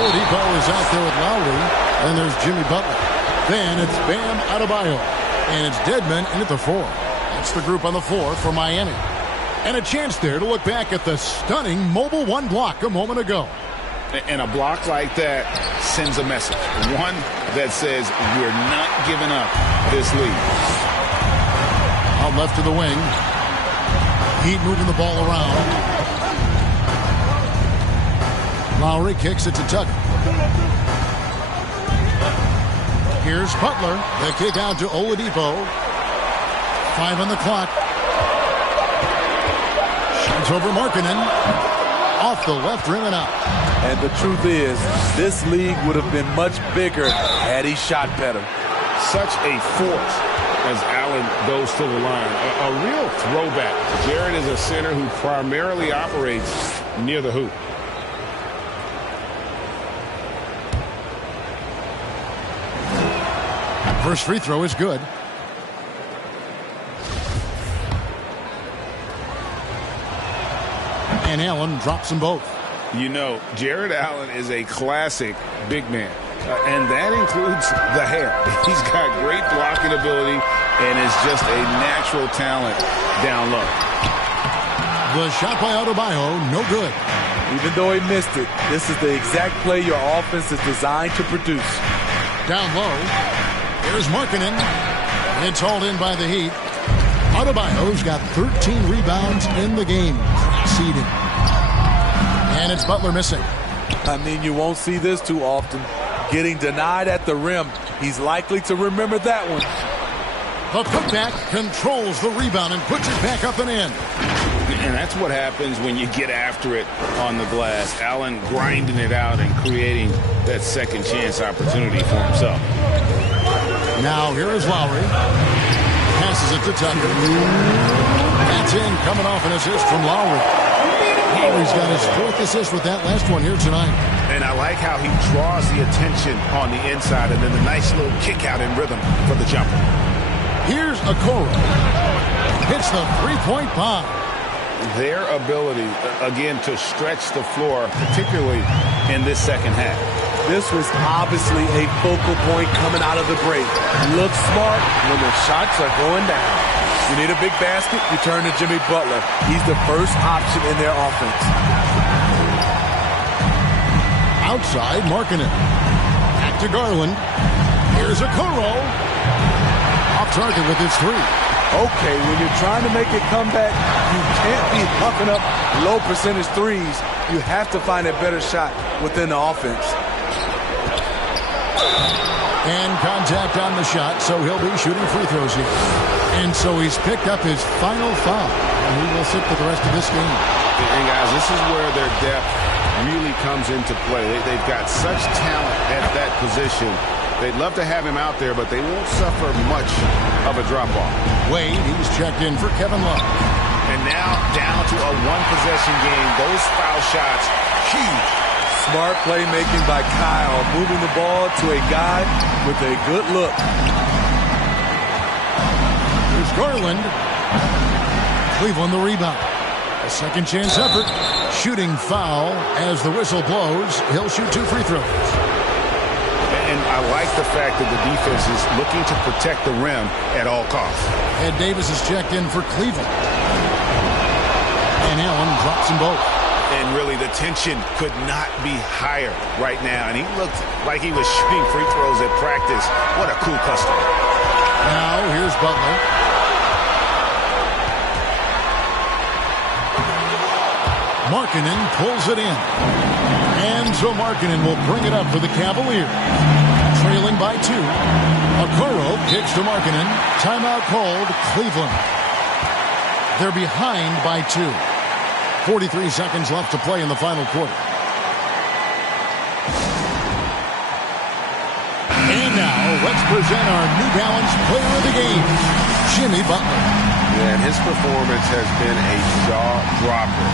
Oladipo is out there with Lowry. And there's Jimmy Butler. Then it's Bam Adebayo. And it's Dedmon in at the 4. That's the group on the floor for Miami. And a chance there to look back at the stunning Mobile One block a moment ago. And a block like that sends a message. One that says we're not giving up this lead. Out left to the wing. Heat moving the ball around. Lowry kicks it to Tucker. Here's Butler. The kick out to Oladipo. 5 on the clock. Shoots over Markkanen. Off the left rim and out. And the truth is, this league would have been much bigger had he shot better. Such a force as Allen goes to the line. A real throwback. Jarrett is a center who primarily operates near the hoop. First free throw is good. And Allen drops them both. You know, Jarrett Allen is a classic big man. And that includes the hair. He's got great blocking ability and is just a natural talent down low. The shot by Adebayo, no good. Even though he missed it, this is the exact play your offense is designed to produce. Down low. Here's Markkanen. It's hauled in by the Heat. Adebayo's got 13 rebounds in the game. Seeding. And it's Butler missing. I mean, you won't see this too often. Getting denied at the rim. He's likely to remember that one. The putback controls the rebound and puts it back up and in. And that's what happens when you get after it on the glass. Allen grinding it out and creating that second chance opportunity for himself. Now here is Lowry. Passes it to Tucker. That's in, coming off an assist from Lowry. Lowry's got his 4th assist with that last one here tonight. And I like how he draws the attention on the inside and then the nice little kick out in rhythm for the jumper. Here's Okoro. Hits the three-point bomb. Their ability, again, to stretch the floor, particularly in this second half. This was obviously a focal point coming out of the break. Looks smart when the shots are going down. You need a big basket, you turn to Jimmy Butler. He's the first option in their offense. Outside, Markkanen. Back to Garland. Here's Okoro. Off target with his 3. Okay, when you're trying to make a comeback, you can't be puffing up low percentage threes. You have to find a better shot within the offense. And contact on the shot, so he'll be shooting free throws here. And so he's picked up his final foul, and he will sit for the rest of this game. And guys, this is where their depth really comes into play. They've got such talent at that position. They'd love to have him out there, but they won't suffer much of a drop-off. Wade, he's checked in for Kevin Love. And now down to a one-possession game. Those foul shots, huge. Smart playmaking by Kyle, moving the ball to a guy with a good look. Here's Garland. Cleveland the rebound. A second chance effort. Shooting foul as the whistle blows. He'll shoot 2 free throws. And I like the fact that the defense is looking to protect the rim at all costs. Ed Davis is checked in for Cleveland. And Allen drops them both. And really, the tension could not be higher right now. And he looked like he was shooting free throws at practice. What a cool customer. Now, here's Butler. Markkanen pulls it in. And so Markkanen will bring it up for the Cavaliers. Trailing by 2. Okoro kicks to Markkanen. Timeout called, Cleveland. They're behind by 2. 43 seconds left to play in the final quarter. And now, let's present our New Balance player of the game, Jimmy Butler. Yeah, and his performance has been a jaw-dropper.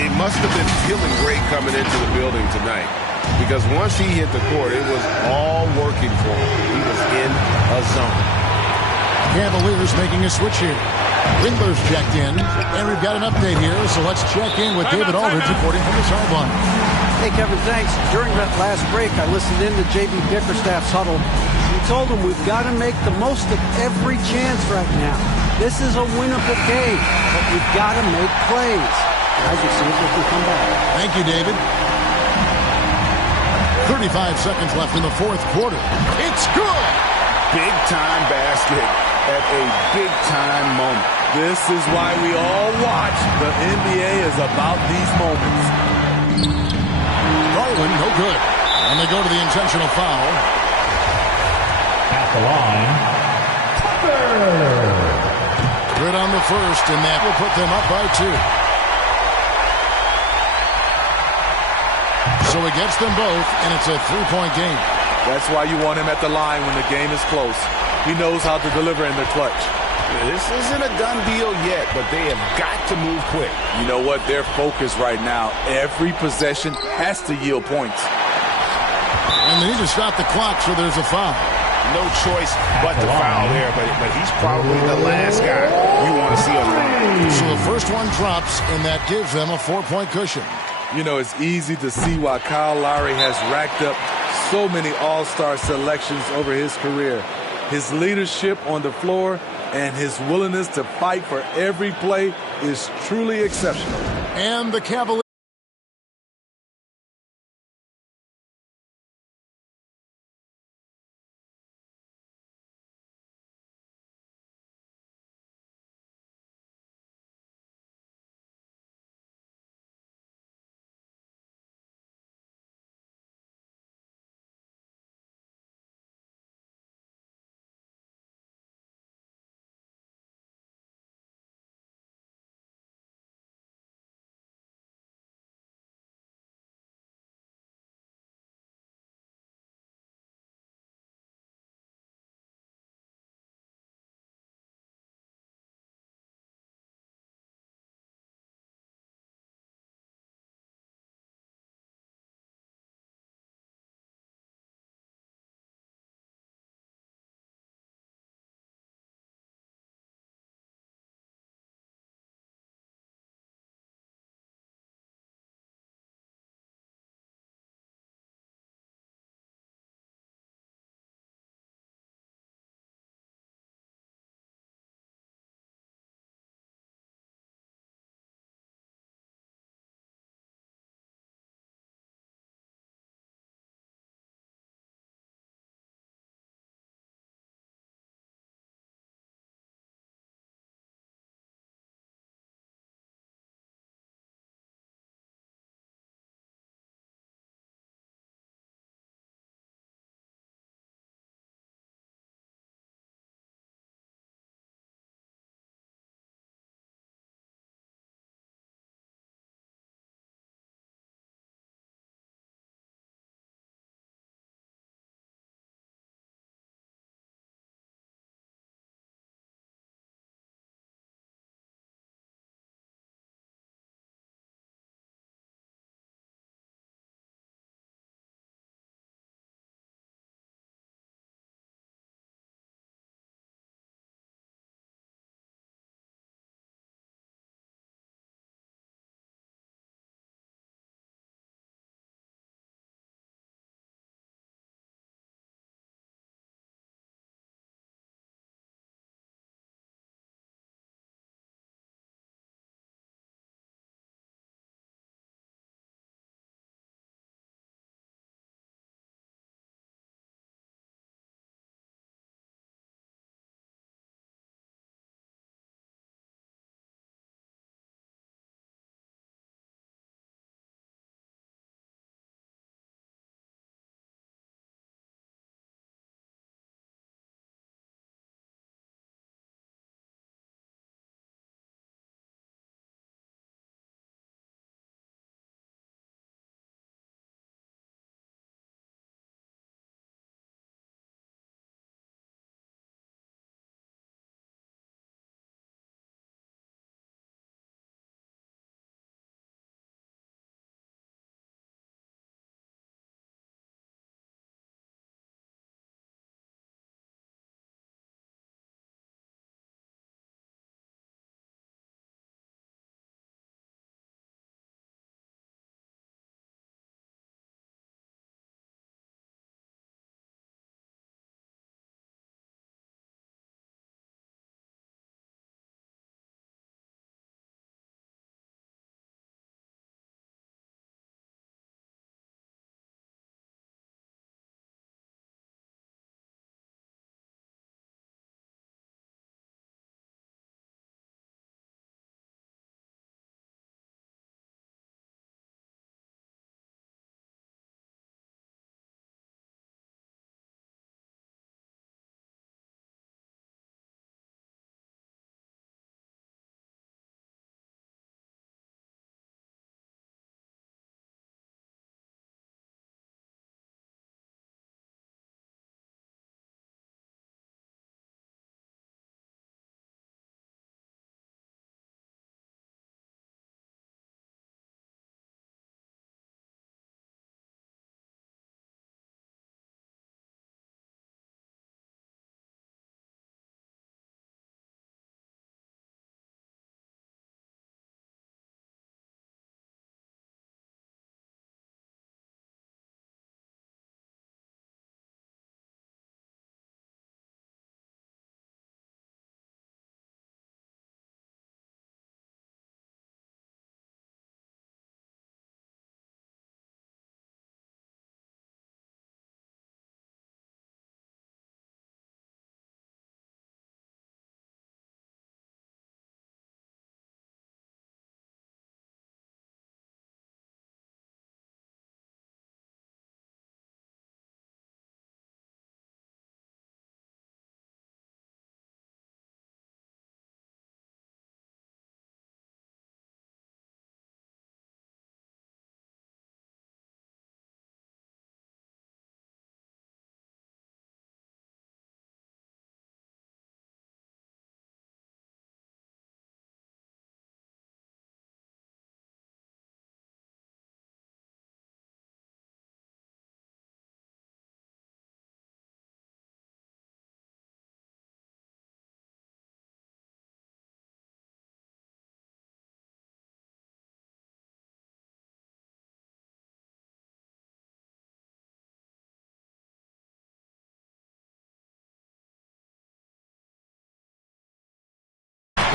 He must have been feeling great coming into the building tonight, because once he hit the court, it was all working for him. He was in a zone. Cavaliers making a switch here. Windler's checked in, and we've got an update here, so let's check in with David Aldridge reporting from the sideline. Hey, Kevin, thanks. During that last break, I listened in to J.B. Bickerstaff's huddle. He told him we've got to make the most of every chance right now. This is a winnable game, but we've got to make plays. As you see if we can come back. Thank you, David. 35 seconds left in the 4th quarter. It's good! Big-time basket at a big-time moment. This is why we all watch. The NBA is about these moments. Garland, no good. And they go to the intentional foul. At the line, Tucker. Good on the first, and that will put them up by 2. So he gets them both, and it's a 3-point game. That's why you want him at the line when the game is close. He knows how to deliver in the clutch. This isn't a done deal yet, but they have got to move quick. You know what? Their focus right now, every possession has to yield points. And they need to stop the clock, so there's a foul. No choice but to foul there, but he's probably the last guy you want to see on the line. So the first one drops, and that gives them a 4-point cushion. You know, it's easy to see why Kyle Lowry has racked up so many all-star selections over his career. His leadership on the floor and his willingness to fight for every play is truly exceptional. And the Cavaliers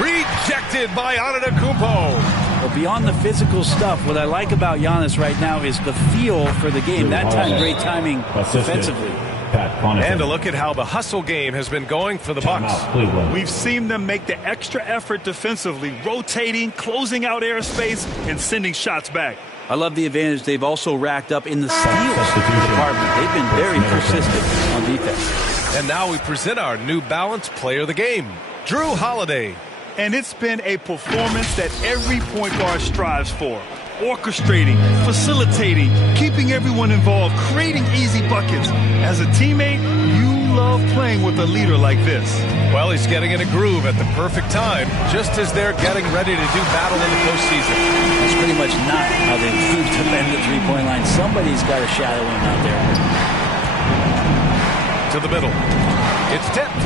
Rejected by Antetokounmpo. Well, beyond the physical stuff, what I like about Giannis right now is the feel for the game. That time, great timing defensively. And a look at how the hustle game has been going for the Bucks. We've seen them make the extra effort defensively, rotating, closing out airspace, and sending shots back. I love the advantage they've also racked up in the steals department. They've been very persistent on defense. And now we present our New Balance Player of the Game, Jrue Holiday. And it's been a performance that every point guard strives for. Orchestrating, facilitating, keeping everyone involved, creating easy buckets. As a teammate, you love playing with a leader like this. Well, he's getting in a groove at the perfect time, just as they're getting ready to do battle in the postseason. That's pretty much not how they move to bend the three-point line. Somebody's got to shadow him out there. To the middle. It's tipped.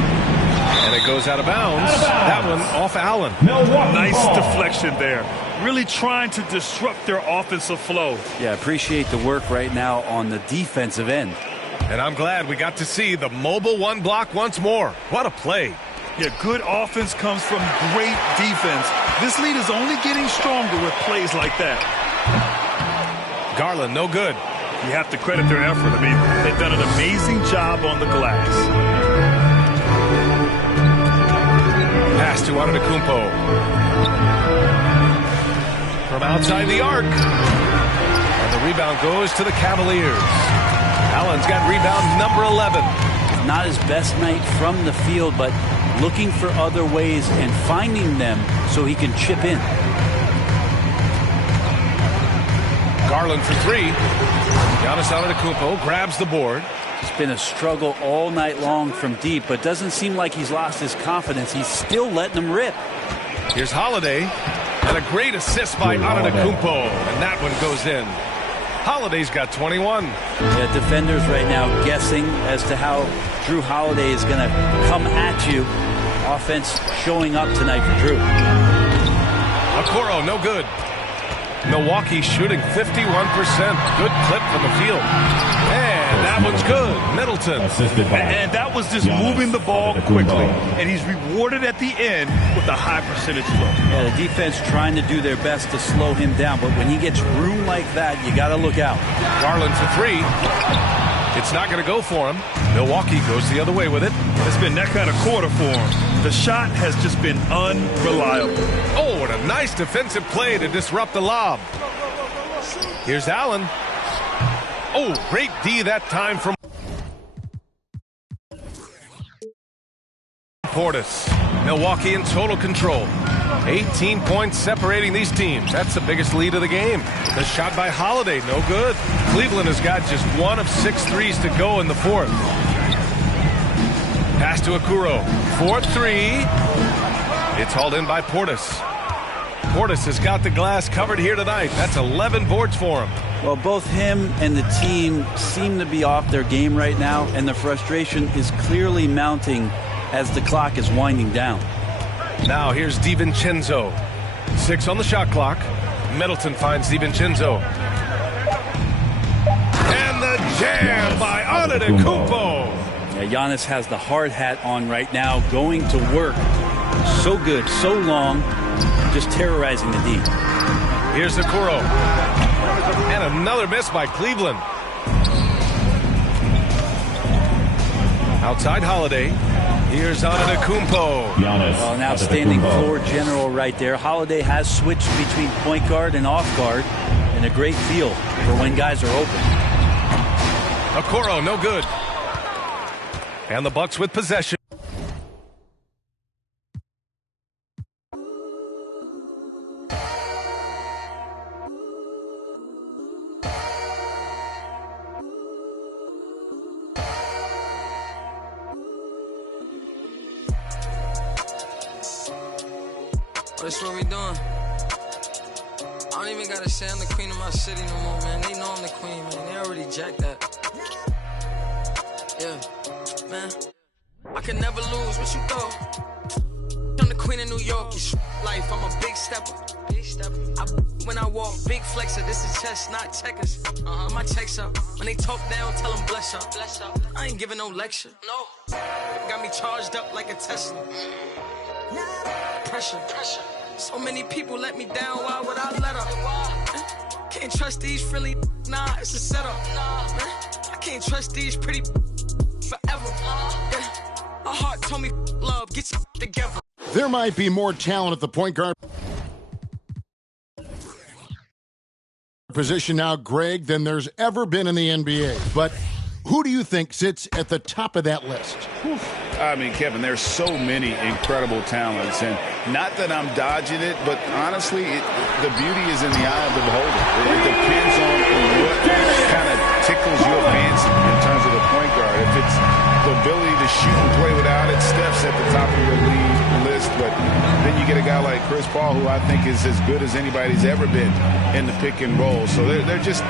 And it goes out of bounds. That one off Allen. Nice deflection there. Really trying to disrupt their offensive flow. Yeah, appreciate the work right now on the defensive end. And I'm glad we got to see the mobile one block once more. What a play. Yeah, good offense comes from great defense. This lead is only getting stronger with plays like that. Garland, no good. You have to credit their effort. I mean, they've done an amazing job on the glass. Pass to Antetokounmpo. From outside the arc. And the rebound goes to the Cavaliers. Allen's got rebound number 11. Not his best night from the field, but looking for other ways and finding them so he can chip in. Garland for three. Giannis Antetokounmpo grabs the board. It's been a struggle all night long from deep, but doesn't seem like he's lost his confidence. He's still letting them rip. Here's Holiday, and a great assist by Antetokounmpo, and that one goes in. Holiday's got 21. Yeah, defenders right now guessing as to how Jrue Holiday is going to come at you. Offense showing up tonight for Jrue. Okoro, no good. Milwaukee shooting 51%. Good clip from the field. And that one's good. Middleton. And that was just moving the ball quickly. And he's rewarded at the end with a high percentage look. Yeah, the defense trying to do their best to slow him down. But when he gets room like that, you got to look out. Garland for three. It's not going to go for him. Milwaukee goes the other way with it. It's been that kind of quarter for him. The shot has just been unreliable. Oh, and a nice defensive play to disrupt the lob. Here's Allen. Oh, great D that time from Portis. Milwaukee in total control. 18 points separating these teams. That's the biggest lead of the game. The shot by Holiday, no good. Cleveland has got just 1 of 6 threes to go in the fourth. Pass to Okoro. 4-3. It's hauled in by Portis. Portis has got the glass covered here tonight. That's 11 boards for him. Well, both him and the team seem to be off their game right now, and the frustration is clearly mounting as the clock is winding down. Now here's DiVincenzo. 6 on the shot clock. Middleton finds DiVincenzo. And the jam by Antetokounmpo. Yeah, Giannis has the hard hat on right now, going to work. So good, so long, just terrorizing the D. Here's Okoro. And another miss by Cleveland. Outside Holiday. Here's Antetokounmpo. Well, an outstanding floor general right there. Holiday has switched between point guard and off guard, and a great feel for when guys are open. Okoro, no good. And the Bucks with possession. That's what we doing. I don't even gotta say I'm the queen of my city no more, man. They know I'm the queen, man. They already jacked that. Yeah, man. I can never lose. What you thought? I'm the queen of New York. It's life. I'm a big stepper. When I walk, big flexer. This is chess, not checkers. My checks up. When they talk down, tell them bless up. I ain't giving no lecture. No. Got me charged up like a Tesla. pressure. So many people let me down, why would I let up? Can't trust these friendly, nah, it's a setup. I can't trust these pretty forever. My heart told me love, get you together. There might be more talent at the point guard position now, Greg, than there's ever been in the NBA. But who do you think sits at the top of that list? I mean, Kevin, there's so many incredible talents, and not that I'm dodging it, but honestly, the beauty is in the eye of the beholder. It depends on what kind of tickles your fancy in terms of the point guard. If it's the ability to shoot and play without it, Steph's at the top of your list, but then you get a guy like Chris Paul, who I think is as good as anybody's ever been in the pick and roll. So they're just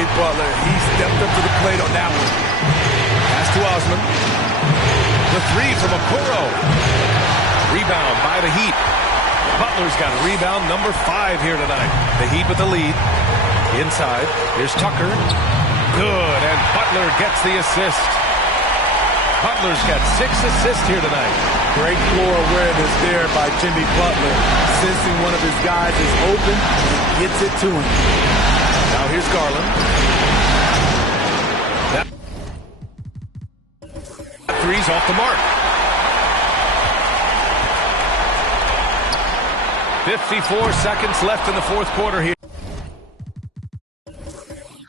Jimmy Butler. He stepped up to the plate on that one. Pass to Osman. The three from Okoro. Rebound by the Heat. Butler's got rebound number 5 here tonight. The Heat with the lead. Inside. Here's Tucker. Good, and Butler gets the assist. Butler's got 6 assists here tonight. Great floor awareness there by Jimmy Butler. Sensing one of his guys is open, gets it to him. Now here's Garland. That three's off the mark. 54 seconds left in the fourth quarter here.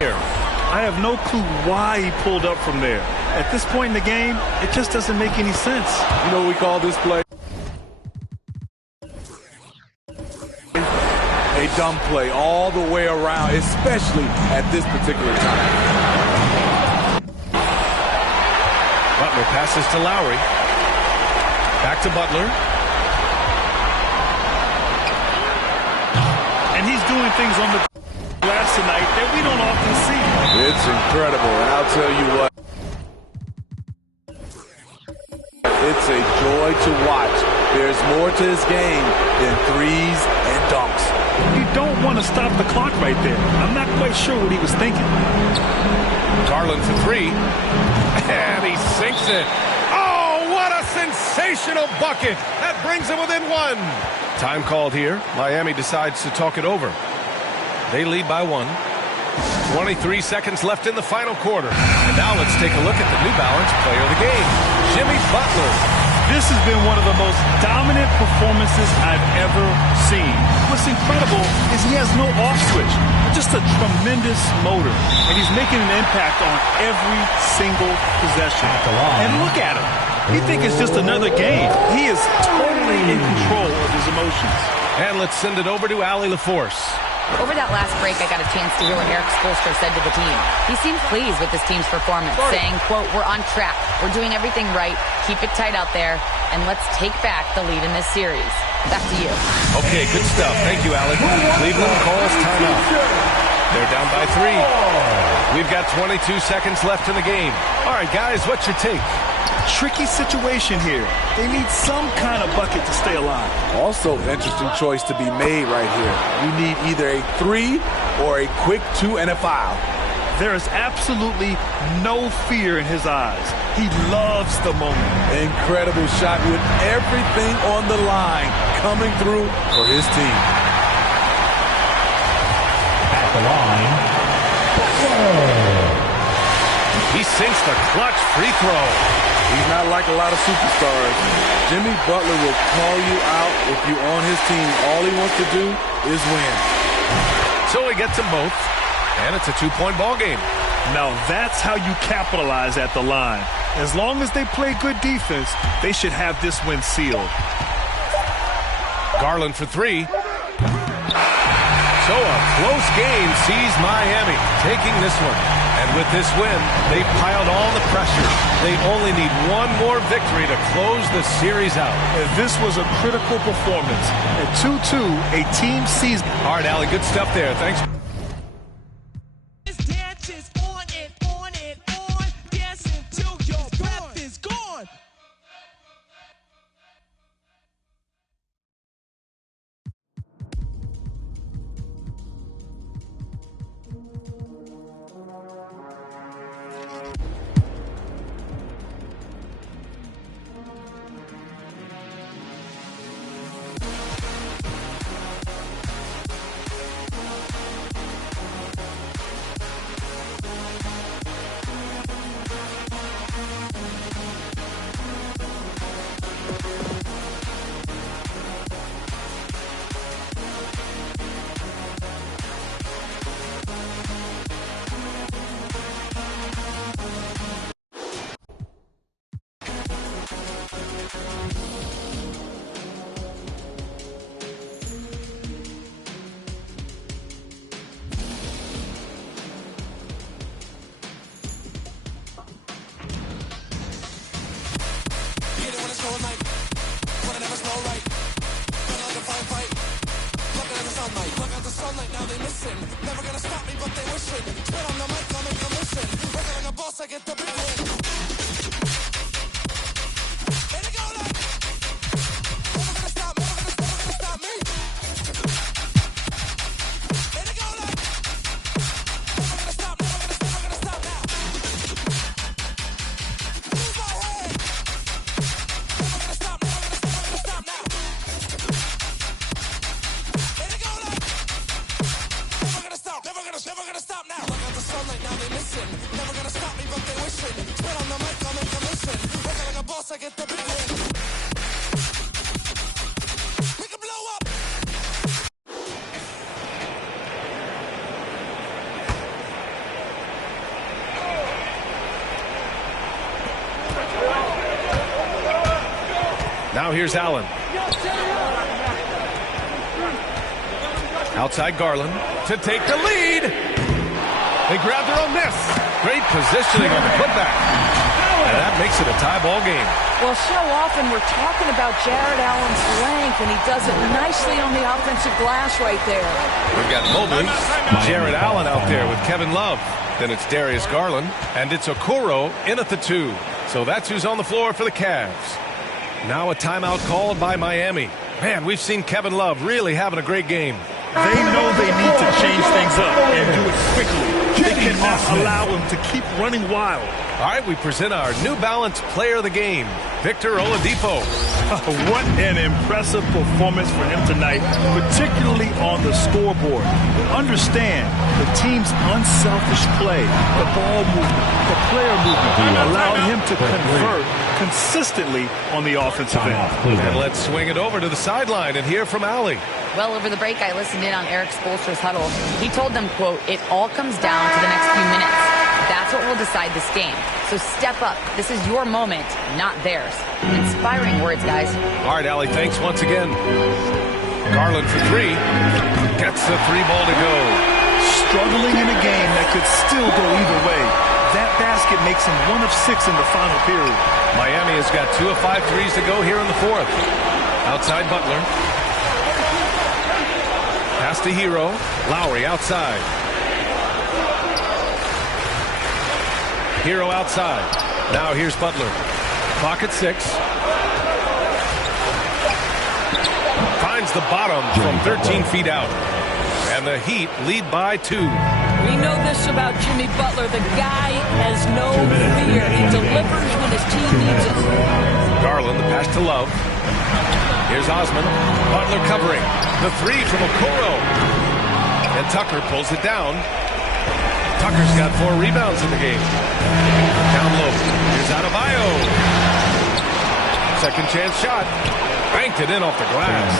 I have no clue why he pulled up from there. At this point in the game, it just doesn't make any sense. You know what we call this play? A dumb play all the way around, especially at this particular time. Butler passes to Lowry. Back to Butler. And he's doing things on the glass tonight that we don't often see. It's incredible, and I'll tell you what. It's a joy to watch. There's more to this game than threes and dunks. You don't want to stop the clock right there. I'm not quite sure what he was thinking. Garland for 3. And he sinks it. Oh, what a sensational bucket. That brings him within 1. Time called here. Miami decides to talk it over. They lead by 1. 23 seconds left in the final quarter. And now let's take a look at the New Balance player of the game, Jimmy Butler. This has been one of the most dominant performances I've ever seen. What's incredible is he has no off switch, just a tremendous motor, and he's making an impact on every single possession. And look at him. You think it's just another game. He is totally in control of his emotions. And let's send it over to Allie LaForce. Over that last break, I got a chance to hear what Eric Spoelstra said to the team. He seemed pleased with his team's performance, saying, quote, "We're on track. We're doing everything right. Keep it tight out there, and let's take back the lead in this series." Back to you. Okay, good stuff. Thank you, Allie. Cleveland calls timeout. They're down by 3. We've got 22 seconds left in the game. All right, guys, what's your take? Tricky situation here. They need some kind of bucket to stay alive. Also, interesting choice to be made right here. You need either a 3 or a quick 2 and a foul. There is absolutely no fear in his eyes. He loves the moment. Incredible shot with everything on the line coming through for his team. At the line, he sinks the clutch free throw. He's not like a lot of superstars. Jimmy Butler will call you out if you're on his team. All he wants to do is win. So he gets them both, and it's a 2-point ball game. Now that's how you capitalize at the line. As long as they play good defense, they should have this win sealed. Garland for 3. So a close game sees Miami taking this one. And with this win, they've piled all the pressure. They only need one more victory to close the series out. And this was a critical performance. At 2-2, a team season. All right, Allie, good stuff there. Thanks. Now here's Allen. Outside Garland to take the lead. They grab their own miss. Great positioning on the putback. And that makes it a tie ball game. Well, so often we're talking about Jared Allen's length, and he does it nicely on the offensive glass right there. We've got Mobley, Jared Allen out there with Kevin Love. Then it's Darius Garland, and it's Okoro in at the 2. So that's who's on the floor for the Cavs. Now a timeout called by Miami. Man, we've seen Kevin Love really having a great game. They know they need to change things up and do it quickly. They cannot allow him to keep running wild. All right, we present our New Balance player of the game, Victor Oladipo. What an impressive performance for him tonight, particularly on the scoreboard. Understand the team's unselfish play, the ball movement, the player movement allowed him to convert consistently on the offensive end. And let's swing it over to the sideline and hear from Allie. Well, over the break, I listened in on Eric Spoelstra's huddle. He told them, quote, "It all comes down to the next few minutes. That's what will decide this game. So step up. This is your moment, not theirs." Inspiring words, guys. All right, Allie, thanks once again. Garland for 3. Gets the 3 ball to go. Struggling in a game that could still go either way. That basket makes him 1 of 6 in the final period. Miami has got 2 of 5 threes to go here in the 4th. Outside Butler. Pass to Hero. Lowry outside. Hero outside. Now here's Butler. Clock at 6. Finds the bottom from 13 feet out. And the Heat lead by 2. We know this about Jimmy Butler. The guy has no fear. He delivers when his team needs it. Garland, the pass to Love. Here's Osman. Butler covering. The 3 from Okoro. And Tucker pulls it down. Tucker's got 4 rebounds in the game. Down low. Here's Adebayo. Second chance shot. Banked it in off the glass.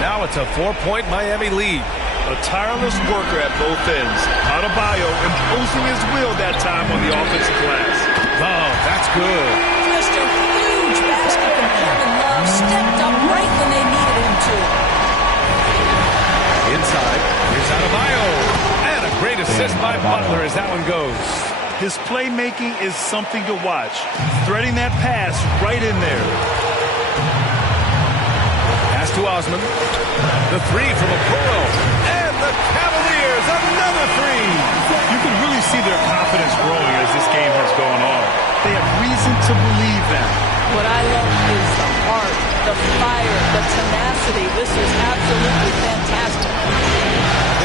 Now it's a 4-point Miami lead. A tireless worker at both ends. Adebayo imposing his will that time on the offensive glass. Oh, that's good. Just a huge basket from Kevin Love. Stepped up right when they needed him to. Inside. Here's Adebayo. And a great assist by Butler as that one goes. His playmaking is something to watch. Threading that pass right in there. Pass to Osman. The 3 from Okoro. And the Cavaliers, another 3. You can really see their confidence growing as this game has gone on. They have reason to believe that. What I love is the heart, the fire, the tenacity. This is absolutely fantastic.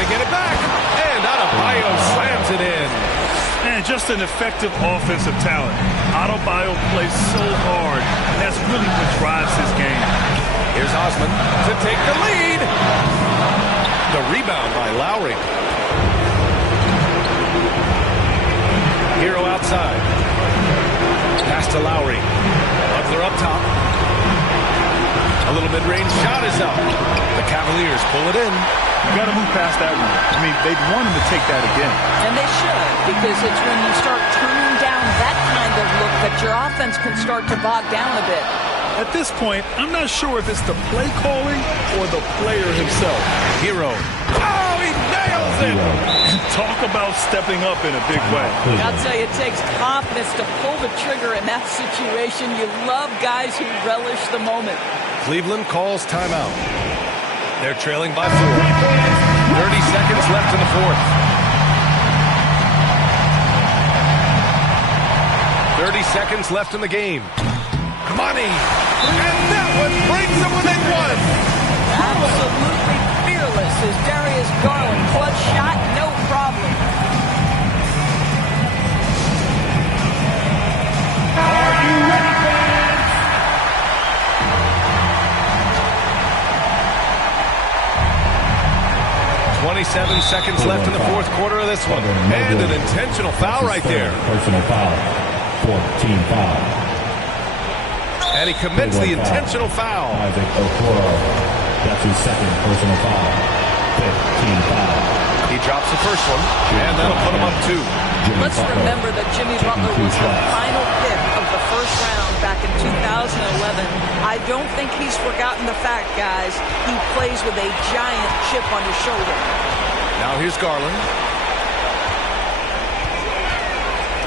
They get it back. And Adebayo slams it in. And just an effective offensive talent. Adebayo plays so hard, and that's really what drives his game. Here's Osman to take the lead. The rebound by Lowry. Hero outside. Pass to Lowry. Butler up top. A little mid-range shot is up. The Cavaliers pull it in. You got to move past that one. I mean, they'd want him to take that again. And they should, because it's when you start turning down that kind of look that your offense can start to bog down a bit. At this point, I'm not sure if it's the play calling or the player himself. Hero. Oh, he nails it! Talk about stepping up in a big way. I'll tell you, it takes confidence to pull the trigger in that situation. You love guys who relish the moment. Cleveland calls timeout. They're trailing by 4. 30 seconds left in the 4th. 30 seconds left in the game. Money. And that one brings them within 1. Absolutely fearless is Darius Garland. Clutch shot, no problem. Are you ready, fans? 27 seconds left in the 4th quarter of this one. And an intentional foul right there. Personal foul. 14 foul. And he commits the intentional foul. Isaac Okoro. That's his second personal foul. 15 foul. He drops the first one, and that'll put him up 2. Let's remember that Jimmy Butler was the final pick of the the first round back in 2011. I don't think he's forgotten the fact, guys, he plays with a giant chip on his shoulder. Now here's Garland.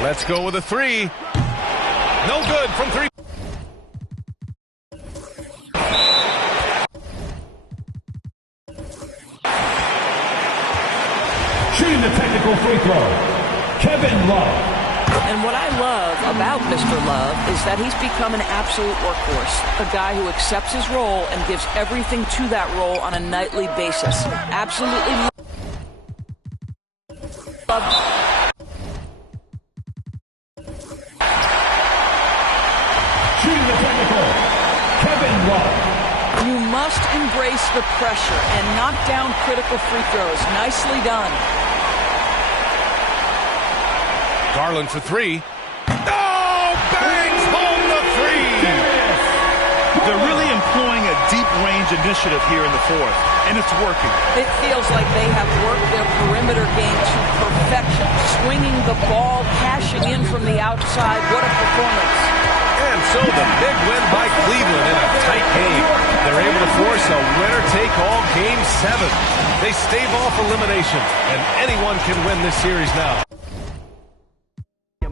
Let's go with a three. No good from three. Shooting the technical free throw, Kevin Love. And what I love about Mr. Love is that he's become an absolute workhorse, a guy who accepts his role and gives everything to that role on a nightly basis. Absolutely love. Shooting the technical, Kevin Love. You must embrace the pressure and knock down critical free throws. Nicely done. Garland for three. Oh, bangs home the three. They're really employing a deep range initiative here in the fourth, and it's working. It feels like they have worked their perimeter game to perfection, swinging the ball, cashing in from the outside. What a performance. And so the big win by Cleveland in a tight game. They're able to force a winner-take-all Game 7. They stave off elimination, and anyone can win this series now.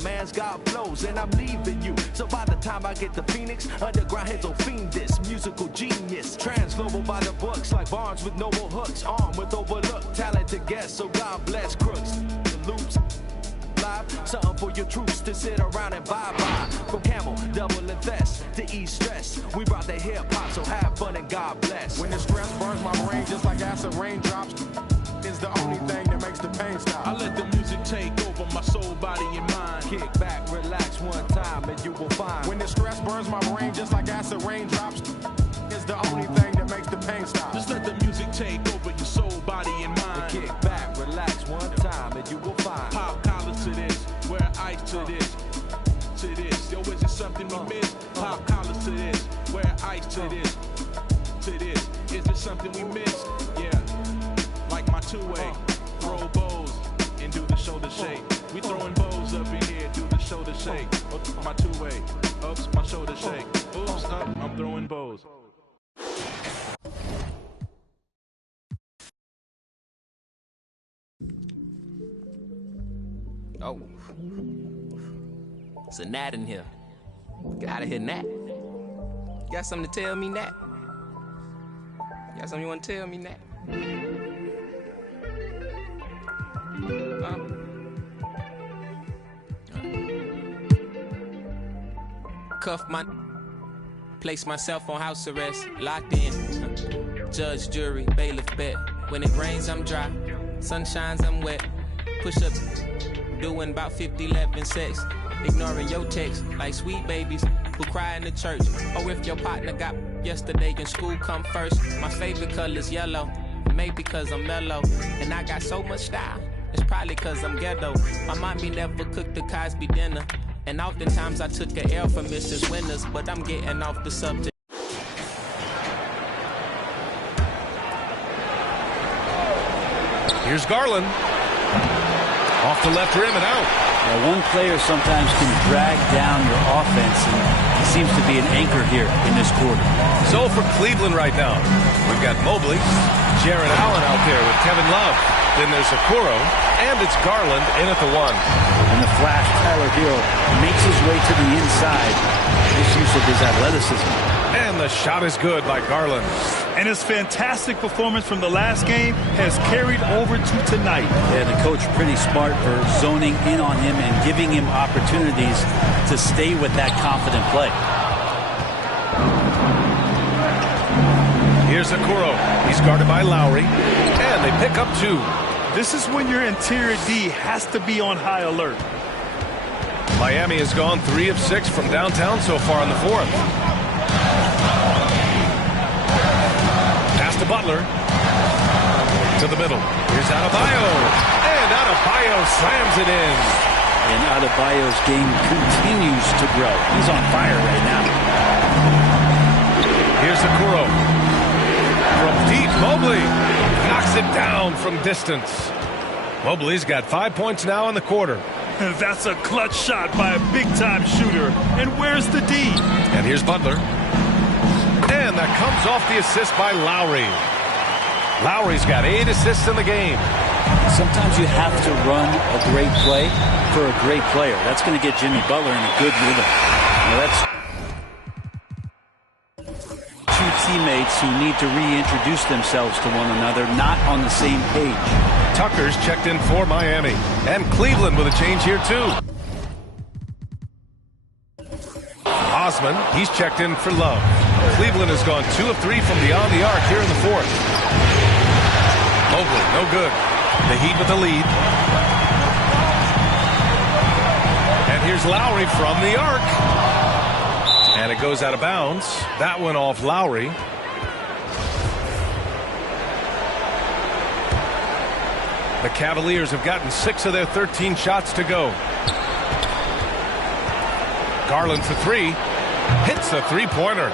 Man's got blows and I'm leaving you. So by the time I get to Phoenix, underground heads will fiend this musical genius. Transglobal by the books like Barnes with noble hooks, armed with overlooked talented guests. So God bless crooks. The loops live, something for your troops to sit around and vibe by. From Camel, double invest to ease stress. We brought the hip hop, so have fun and God bless. When the stress burns my brain just like acid raindrops, is the only thing that makes the pain stop. I let the music take over my soul, body, and mind. Kick back, relax one time, and you will find. When the stress burns my brain just like acid raindrops, is the only thing that makes the pain stop. Just let the music take over your soul, body, and mind. Kick back, relax one time, and you will find. Pop collars to this, wear ice to this, to this. Yo, is it something we miss? Pop collars to this, wear ice to this, to this. Is it something we miss? Yeah. Like my two-way, throw bows and do the shoulder shake. We throwing bows up in here, do the shoulder shake. Oops, my two-way, oops, my shoulder shake. Oops, up, I'm throwing bows. Oh, it's a gnat in here. Get out of here, gnat. You got something to tell me, gnat? You got something you want to tell me, gnat? Cuff my, place myself on house arrest, locked in. Judge, jury, bailiff, bet. When it rains, I'm dry. Sun shines, I'm wet. Push up, doing about 50, 11 sex. Ignoring your text like sweet babies who cry in the church. Or if your partner got yesterday in school, come first. My favorite color's yellow. Maybe cause I'm mellow. And I got so much style. It's probably cause I'm ghetto. My mommy never cooked the Cosby dinner. And oftentimes I took a L from Mrs. Winters. But I'm getting off the subject. Here's Garland. Off the left rim and out. One player sometimes can drag down your offense, and he seems to be an anchor here in this quarter. So for Cleveland right now, we've got Mobley, Jared Allen out there with Kevin Love. Then there's Okoro, and it's Garland in at the one. And the flash, Tyler Hero makes his way to the inside. His use of his athleticism. And the shot is good by Garland. And his fantastic performance from the last game has carried over to tonight. Yeah, the coach pretty smart for zoning in on him and giving him opportunities to stay with that confident play. Here's Okoro. He's guarded by Lowry. And they pick up two. This is when your interior D has to be on high alert. Miami has gone 3 of 6 from downtown so far in the fourth. Pass to Butler. To the middle. Here's Adebayo. And Adebayo slams it in. And Adebayo's game continues to grow. He's on fire right now. Here's Okoro. From deep, Mobley knocks it down from distance. Mobley's got 5 points now in the quarter. That's a clutch shot by a big-time shooter. And where's the D? And here's Butler. And that comes off the assist by Lowry. Lowry's got 8 assists in the game. Sometimes you have to run a great play for a great player. That's going to get Jimmy Butler in a good rhythm. That's two teammates who need to reintroduce themselves to one another, not on the same page. Tucker's checked in for Miami. And Cleveland with a change here, too. Osman, he's checked in for Love. Cleveland has gone 2 of 3 from beyond the arc here in the fourth. Mobley, no good. The Heat with the lead. And here's Lowry from the arc. And it goes out of bounds. That one off Lowry. The Cavaliers have gotten 6 of their 13 shots to go. Garland for 3. Hits a three-pointer.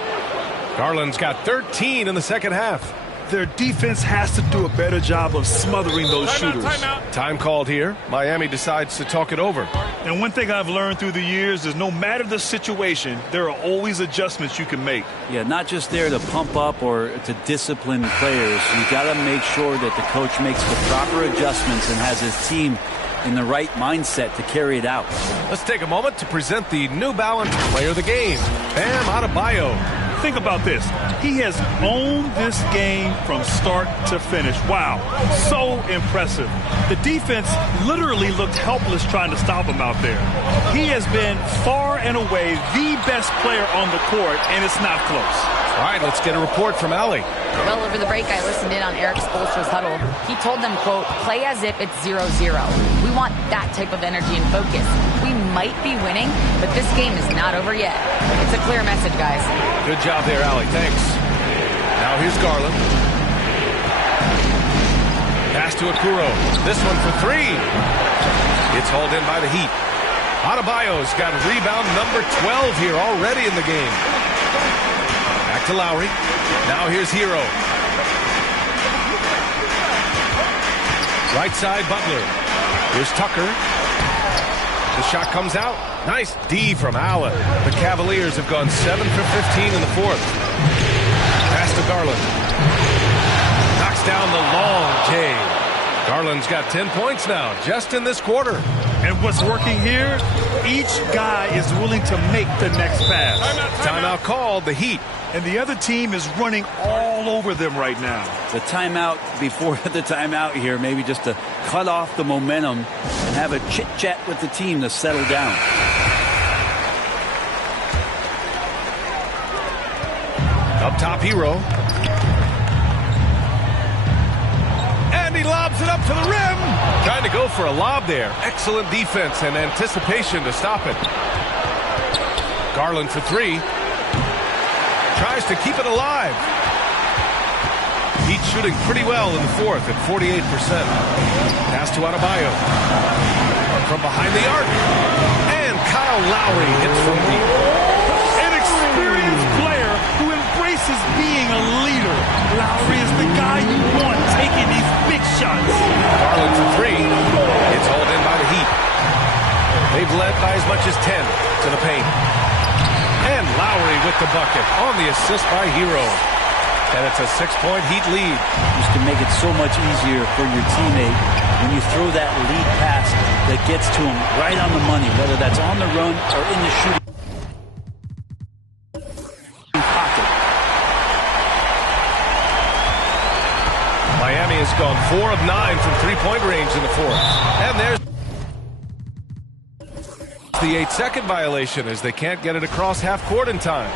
Garland's got 13 in the second half. Their defense has to do a better job of smothering those shooters. Time called here. Miami decides to talk it over. And one thing I've learned through the years is no matter the situation, there are always adjustments you can make. Yeah, not just there to pump up or to discipline players. You got to make sure that the coach makes the proper adjustments and has his team in the right mindset to carry it out. Let's take a moment to present the New Balance Player of the Game, Bam Adebayo. Think about this. He has owned this game from start to finish. Wow, so impressive. The defense literally looked helpless trying to stop him out there. He has been far and away the best player on the court, and it's not close. All right, let's get a report from Allie. Well, over the break, I listened in on Eric Spoelstra's huddle. He told them, quote, play as if it's 0-0. We want that type of energy and focus. We might be winning, but this game is not over yet. It's a clear message, guys. Good job there, Allie. Thanks. Now here's Garland. Pass to Okoro. This one for 3. It's hauled in by the Heat. Adebayo's got rebound number 12 here already in the game. Back to Lowry. Now here's Hero. Right side, Butler. Here's Tucker. The shot comes out. Nice D from Allen. The Cavaliers have gone 7 for 15 in the fourth. Pass to Garland. Knocks down the long J. Garland's got 10 points now, just in this quarter. And what's working here, each guy is willing to make the next pass. Timeout called, the Heat. And the other team is running all over them right now. The timeout before the timeout here, maybe just to cut off the momentum and have a chit-chat with the team to settle down. Up top, Hero. And he lobs it up to the rim. Trying to go for a lob there. Excellent defense and anticipation to stop it. Garland for 3. Tries to keep it alive. Heat shooting pretty well in the fourth at 48%. Pass to Adebayo. From behind the arc. And Kyle Lowry hits from deep. An experienced player who embraces being a leader. Lowry is the guy you want taking these big shots. Garland for 3. It's hauled in by the Heat. They've led by as much as 10 to the paint. And Lowry with the bucket on the assist by Hero. And it's a 6-point Heat lead. Just to make it so much easier for your teammate when you throw that lead pass that gets to him right on the money, whether that's on the run or in the shooting pocket. Miami has gone 4 of 9 from three-point range in the fourth. And there's the 8-second violation as they can't get it across half court in time.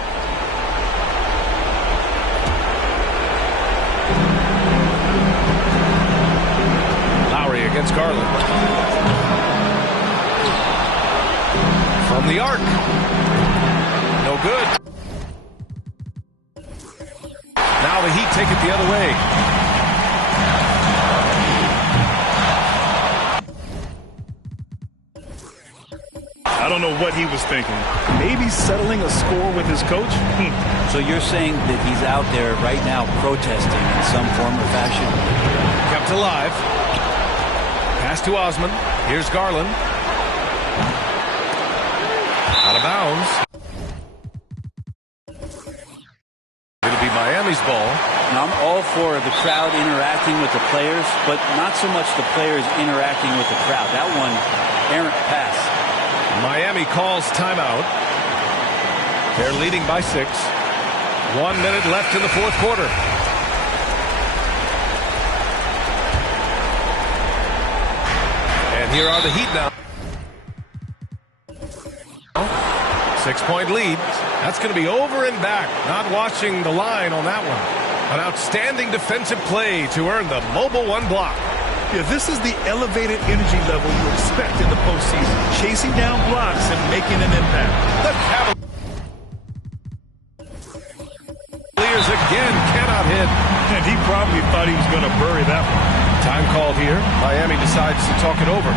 Lowry against Garland. From the arc. No good. Now the Heat take it the other way. I don't know what he was thinking. Maybe settling a score with his coach? So you're saying that he's out there right now protesting in some form or fashion? Kept alive. Pass to Osman. Here's Garland. Out of bounds. It'll be Miami's ball. Now, I'm all for the crowd interacting with the players, but not so much the players interacting with the crowd. That one, errant pass. Miami calls timeout. They're leading by 6. 1 minute left in the fourth quarter. And here are the Heat now. 6-point lead. That's going to be over and back. Not watching the line on that one. An outstanding defensive play to earn the Mobile One block. Yeah, this is the elevated energy level you expect in the postseason. Chasing down blocks and making an impact. The Cavaliers again cannot hit. And he probably thought he was going to bury that one. Time called here. Miami decides to talk it over.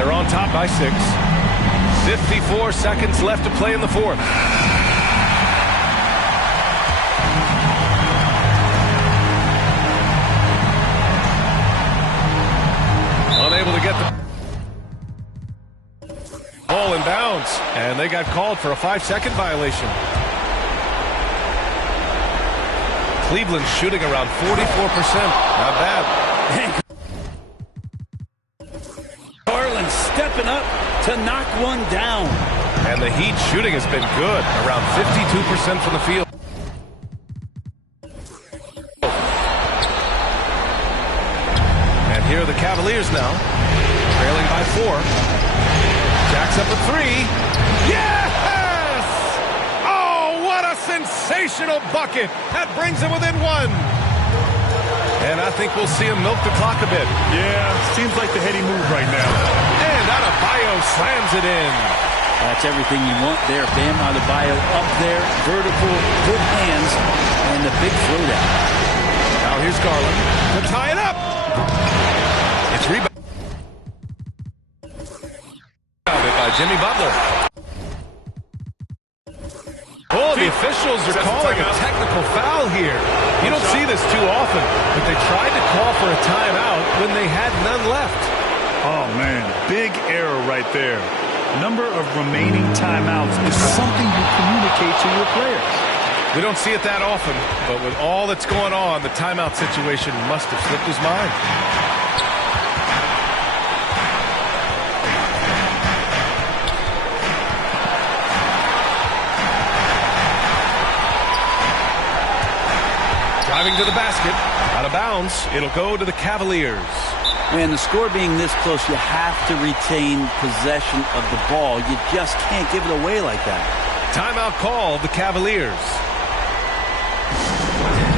They're on top by 6. 54 seconds left to play in the fourth. Unable to get the ball in bounds, and they got called for a 5-second violation. Cleveland shooting around 44%. Not bad. Garland stepping up to knock one down. And the Heat shooting has been good, around 52% from the field. And here are the Cavaliers now, trailing by 4. Jacks up a 3. Yes! Oh, what a sensational bucket. That brings them within 1. And I think we'll see him milk the clock a bit. Yeah, seems like the heady move right now. And Adebayo slams it in. That's everything you want there. Bam Adebayo up there, vertical, good hands, and the big throwdown. Now here's Garland to tie it up. It's rebounded by Jimmy Butler. Oh, the officials are calling a technical foul here. You don't see this too often, but they tried to call for a timeout when they had none left. Oh, man, big error right there. Number of remaining timeouts is something you communicate to your players. We don't see it that often, but with all that's going on, the timeout situation must have slipped his mind. Driving to the basket, out of bounds, it'll go to the Cavaliers. And the score being this close, you have to retain possession of the ball. You just can't give it away like that. Timeout call, the Cavaliers.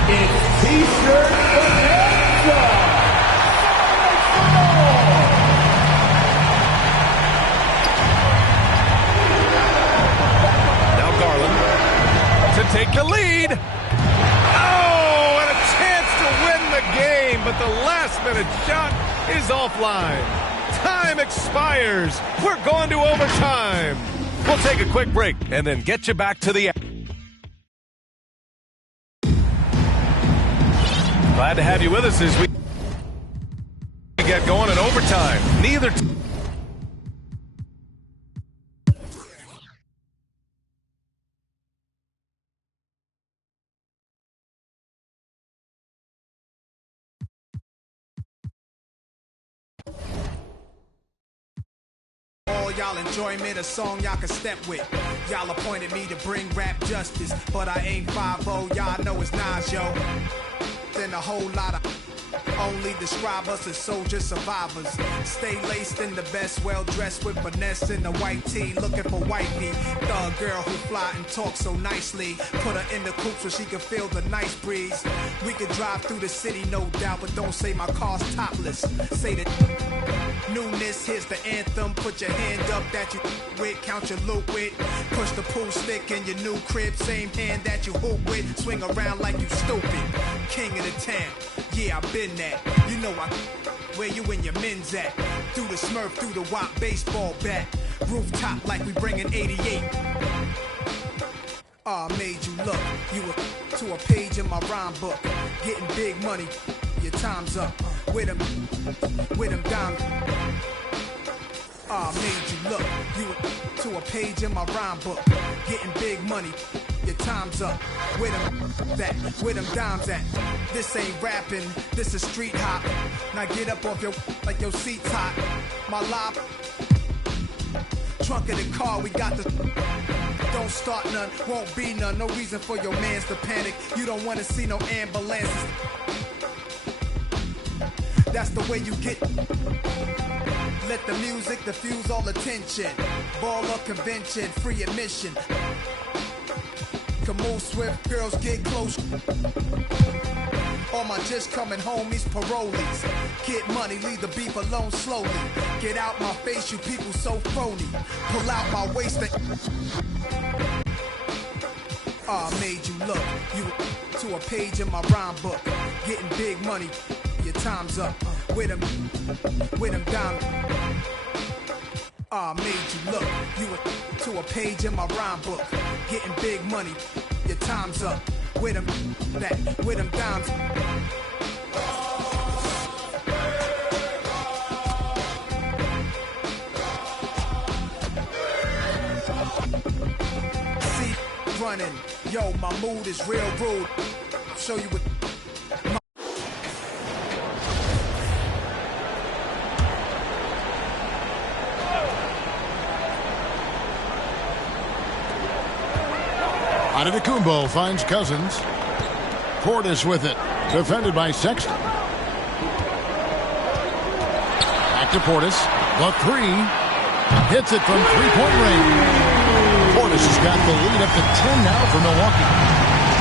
It's T-shirt bonanza. Now Garland to take the lead. Oh, and a chance to win the game, but the last-minute shot is offline. Time expires. We're going to overtime. We'll take a quick break and then get you back to the... Glad to have you with us as we get going in overtime. Neither... Y'all enjoy me, the song y'all can step with. Y'all appointed me to bring rap justice, but I ain't 5-0, y'all know it's Nas, yo. Then a whole lot of only describe us as soldier survivors. Stay laced in the best, well dressed with finesse in the white tee, looking for wifey. Thug girl who fly and talk so nicely. Put her in the coupe so she can feel the nice breeze. We could drive through the city, no doubt, but don't say my car's topless. Say the newness, here's the anthem. Put your hand up that you with, count your loot with. Push the pool stick in your new crib, same hand that you hoop with. Swing around like you stupid. King of the town, yeah, I've been that. You know where you and your men's at. Through the Smurf, through the WAP baseball bat. Rooftop like we bringing 88. I made you look. You were to a page in my rhyme book. Getting big money, your time's up. With them diamonds. Made you look, you to a page in my rhyme book. Getting big money, your time's up. Where them dimes at? This ain't rapping, this is street hop. Now get up off like your seat's hot. My life, trunk of the car, we got the. Don't start none, won't be none. No reason for your mans to panic. You don't wanna see no ambulances. That's the way you get. Let the music diffuse all attention. Baller convention, free admission. Can move swift, girls get close. All my just coming homies, parolees. Get money, leave the beef alone slowly. Get out my face, you people so phony. Pull out my waist. Made you look. You to a page in my rhyme book. Getting big money, your time's up. With them down. Made you look. You to a page in my rhyme book. Getting big money, your time's up. With them dimes. See, running. Yo, my mood is real rude. I'll show you what. Antetokounmpo finds Cousins. Portis with it. Defended by Sexton. Back to Portis. The three. Hits it from three-point range. Portis has got the lead up to 10 now for Milwaukee.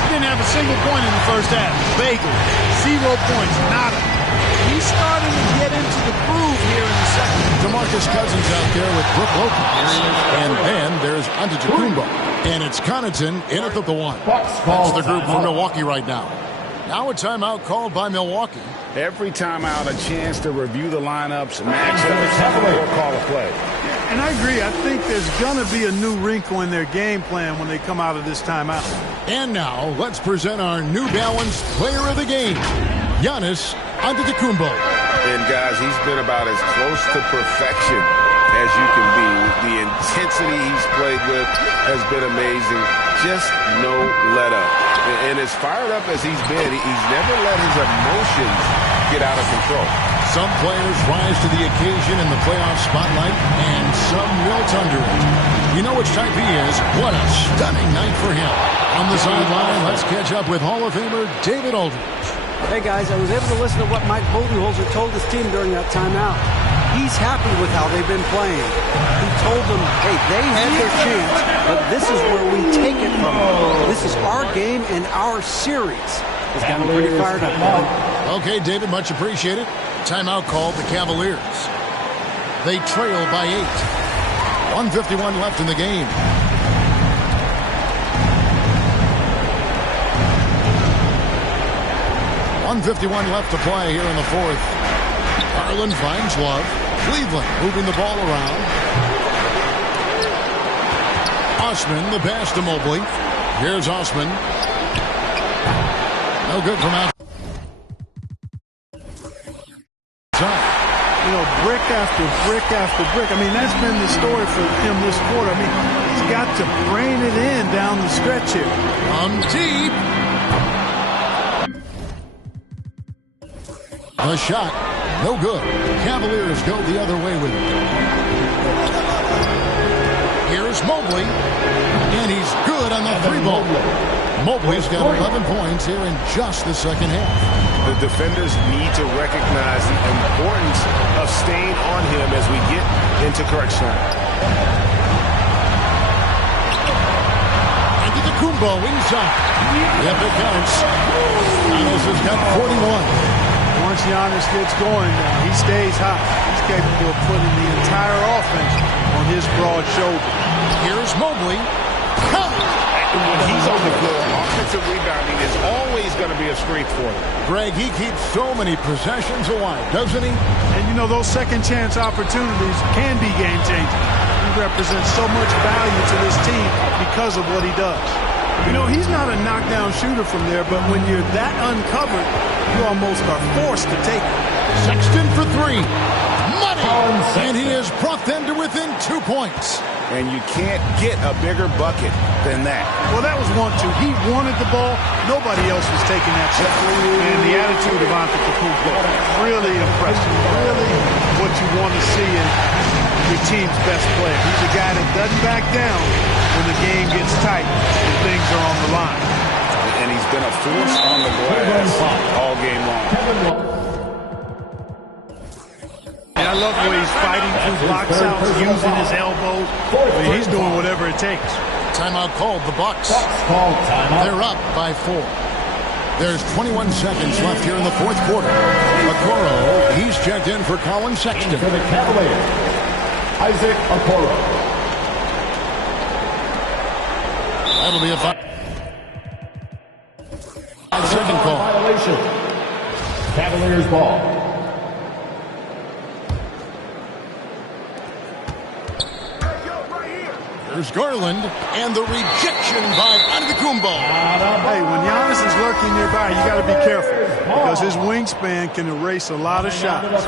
Didn't have a single point in the first half. Bagel. 0 points. Nada. He's starting to get into the groove here in the second. DeMarcus Cousins out there with Brook Lopez. And then there's Antetokounmpo. And it's Connaughton in at the one. That's the group for Milwaukee right now. Now a timeout called by Milwaukee. Every timeout, a chance to review the lineups, matchups, or call a play. And I agree. I think there's going to be a new wrinkle in their game plan when they come out of this timeout. And now let's present our New Balance player of the game, Giannis Antetokounmpo. And guys, he's been about as close to perfection as you can be. The intensity he's played with has been amazing. Just no let up. And as fired up as he's been, he's never let his emotions get out of control. Some players rise to the occasion in the playoff spotlight, and some wilt under it. You know which type he is. What a stunning night for him. On the sideline, let's catch up with Hall of Famer David Aldridge. Hey, guys, I was able to listen to what Mike Budenholzer told his team during that timeout. He's happy with how they've been playing. He told them, hey, they had their chance, but this is where we take it from them. This is our game and our series. He's got them pretty fired up, man. Okay, David, much appreciated. Timeout called the Cavaliers. They trail by 8. 1:51 left in the game. .151 left to play here in the fourth. Garland finds Love. Cleveland moving the ball around. Osman, the pass to Mobley. Here's Osman. No good from out. You know, brick after brick after brick. I mean, that's been the story for him this quarter. I mean, he's got to brain it in down the stretch here. Deep. The shot, no good. Cavaliers go the other way with it. Here's Mobley, and he's good on the three-ball. Mobley's got 11 points here in just the second half. The defenders need to recognize the importance of staying on him as we get into crunch time. Antetokounmpo inside. Yep, it counts. Giannis has got 41. Once Giannis gets going, he stays hot. He's capable of putting the entire offense on his broad shoulder. Here's Mobley. When he's on the floor, offensive rebounding is always going to be a strength for him. Greg, he keeps so many possessions alive, doesn't he? And you know, those second chance opportunities can be game changing. He represents so much value to this team because of what he does. You know, he's not a knockdown shooter from there, but when you're that uncovered, you almost are forced to take it. Sexton for three. money. And he has brought them to within 2 points. And you can't get a bigger bucket than that. Well, that was 1-2. He wanted the ball. Nobody else was taking that shot. And the attitude of Antetokounmpo, really impressive. Really what you want to see in your team's best player. He's a guy that doesn't back down when the game gets tight and things are on the line. And he's been a force on the glass all game long. And I love the way he's fighting through box outs, using his elbows. I mean, he's doing whatever it takes. Timeout called, the Bucks. They're up by 4. There's 21 seconds left here in the fourth quarter. Okoro, he's checked in for Colin Sexton. For the Cavaliers, Isaac Okoro. That'll be a 5-second call. Violation. Cavaliers ball. There's Garland, and the rejection by Antetokounmpo. Hey, when Giannis is lurking nearby, you got to be careful because his wingspan can erase a lot of shots.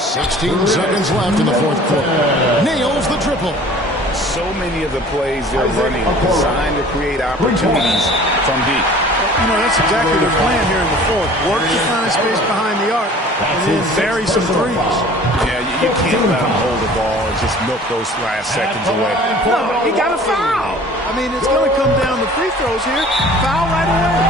16 seconds left in the fourth quarter. Nails the triple. So many of the plays they're running designed to create opportunities from deep. You know, that's exactly their plan here in the fourth. Work to find space behind the arc and then bury some threes. Yeah, you can't let him hold the ball and just milk those last seconds away. No, he got a foul. I mean, it's going to come down to free throws here. Foul right away.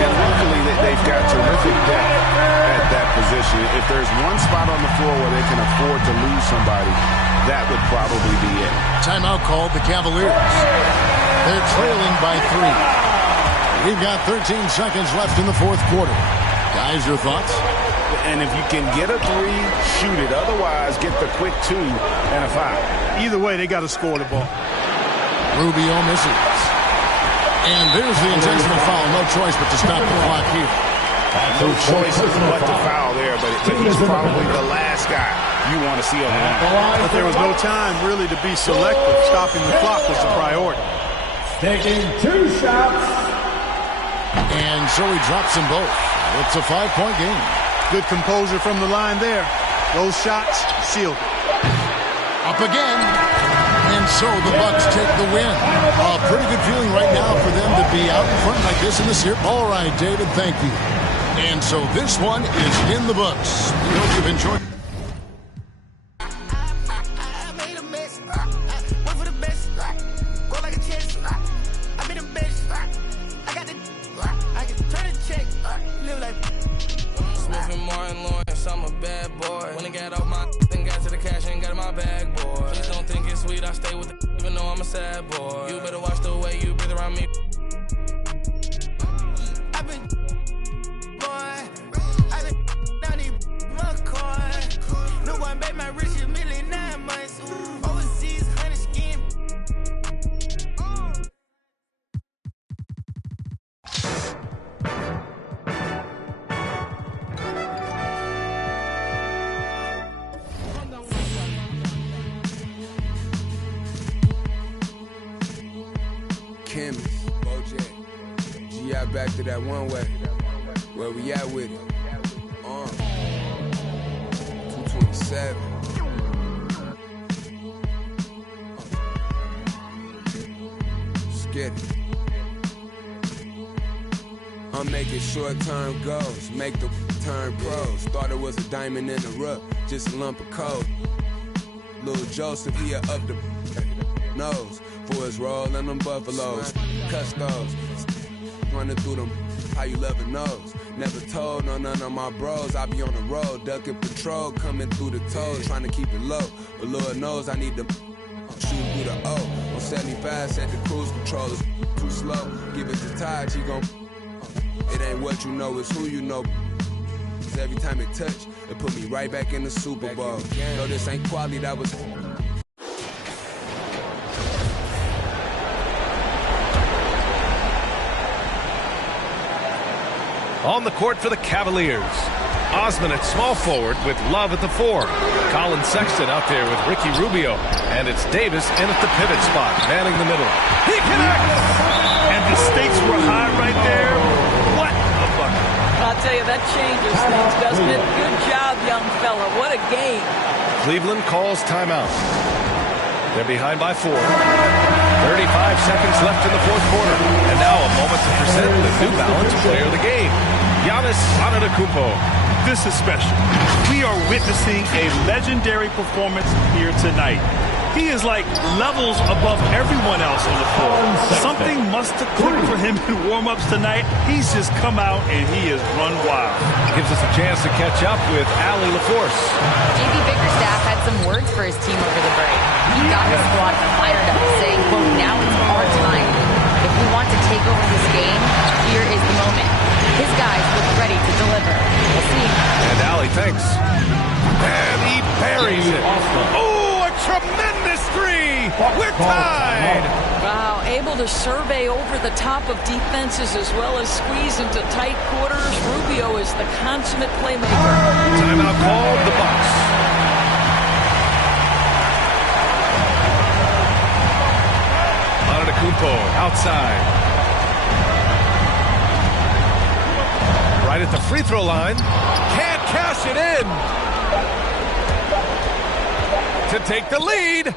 Yeah, luckily they've got terrific depth at that position. If there's one spot on the floor where they can afford to lose somebody, that would probably be it. Timeout called the Cavaliers. They're trailing by 3. We've got 13 seconds left in the fourth quarter. Guys, your thoughts? And if you can get a 3, shoot it. Otherwise, get the quick 2 and a foul. Either way, they got to score the ball. Rubio misses. And there's the intentional foul. No choice but to stop the clock here. No choice but to foul there, but he's probably the last guy you want to see on the line. But there was no time really to be selective. Stopping the clock was the priority. Taking 2 shots. And so he drops them both. It's a 5-point game. Good composure from the line there. Those shots sealed it. Up again. And so the Bucks take the win. A pretty good feeling right now for them to be out in front like this in the series. All right, David, thank you. And so this one is in the books. We hope you've enjoyed. Back to that one way. Where we at with it? 227. Let's get it. I'm making short-term goals, make the turn pros. Thought it was a diamond in the rough, just a lump of coal. Lil Joseph, he up the nose for his roll and them buffaloes. Custos. Running through them, how you love it knows. Never told none of my bros. I be on the road, ducking patrol, coming through the toes, trying to keep it low. But Lord knows I need to shoot through the O. On 75, set the cruise control, it's too slow. Give it to Taj, he gon' it ain't what you know, it's who you know. Cause every time it touch, it put me right back in the Super Bowl. No, this ain't quality, that was. On the court for the Cavaliers, Osman at small forward with Love at the 4. Colin Sexton out there with Ricky Rubio. And it's Davis in at the pivot spot, manning the middle. He connects! And the stakes were high right there. What a bucket. tell you, that changes things, doesn't it? Good job, young fella. What a game. Cleveland calls timeout. They're behind by 4. 35 seconds left in the fourth quarter. And now a moment to present the New Balance player of the game, Giannis Antetokounmpo. This is special. We are witnessing a legendary performance here tonight. He is like levels above everyone else on the floor. Something must have clicked for him in warm-ups tonight. He's just come out and he has run wild. Gives us a chance to catch up with Allie LaForce. JB Bickerstaff had some words for his team over the break. He got his squad fired up, saying, quote, now it's our time. If we want to take over this game, here is the moment. His guys look ready to deliver. We'll see. And Allie, thanks. And he buries it. Oh, a tremendous three. We're tied. Wow, able to survey over the top of defenses as well as squeeze into tight quarters. Rubio is the consummate playmaker. Timeout called, the Bucks. Antetokounmpo outside. Right at the free throw line. Can't cash it in. To take the lead. Ooh,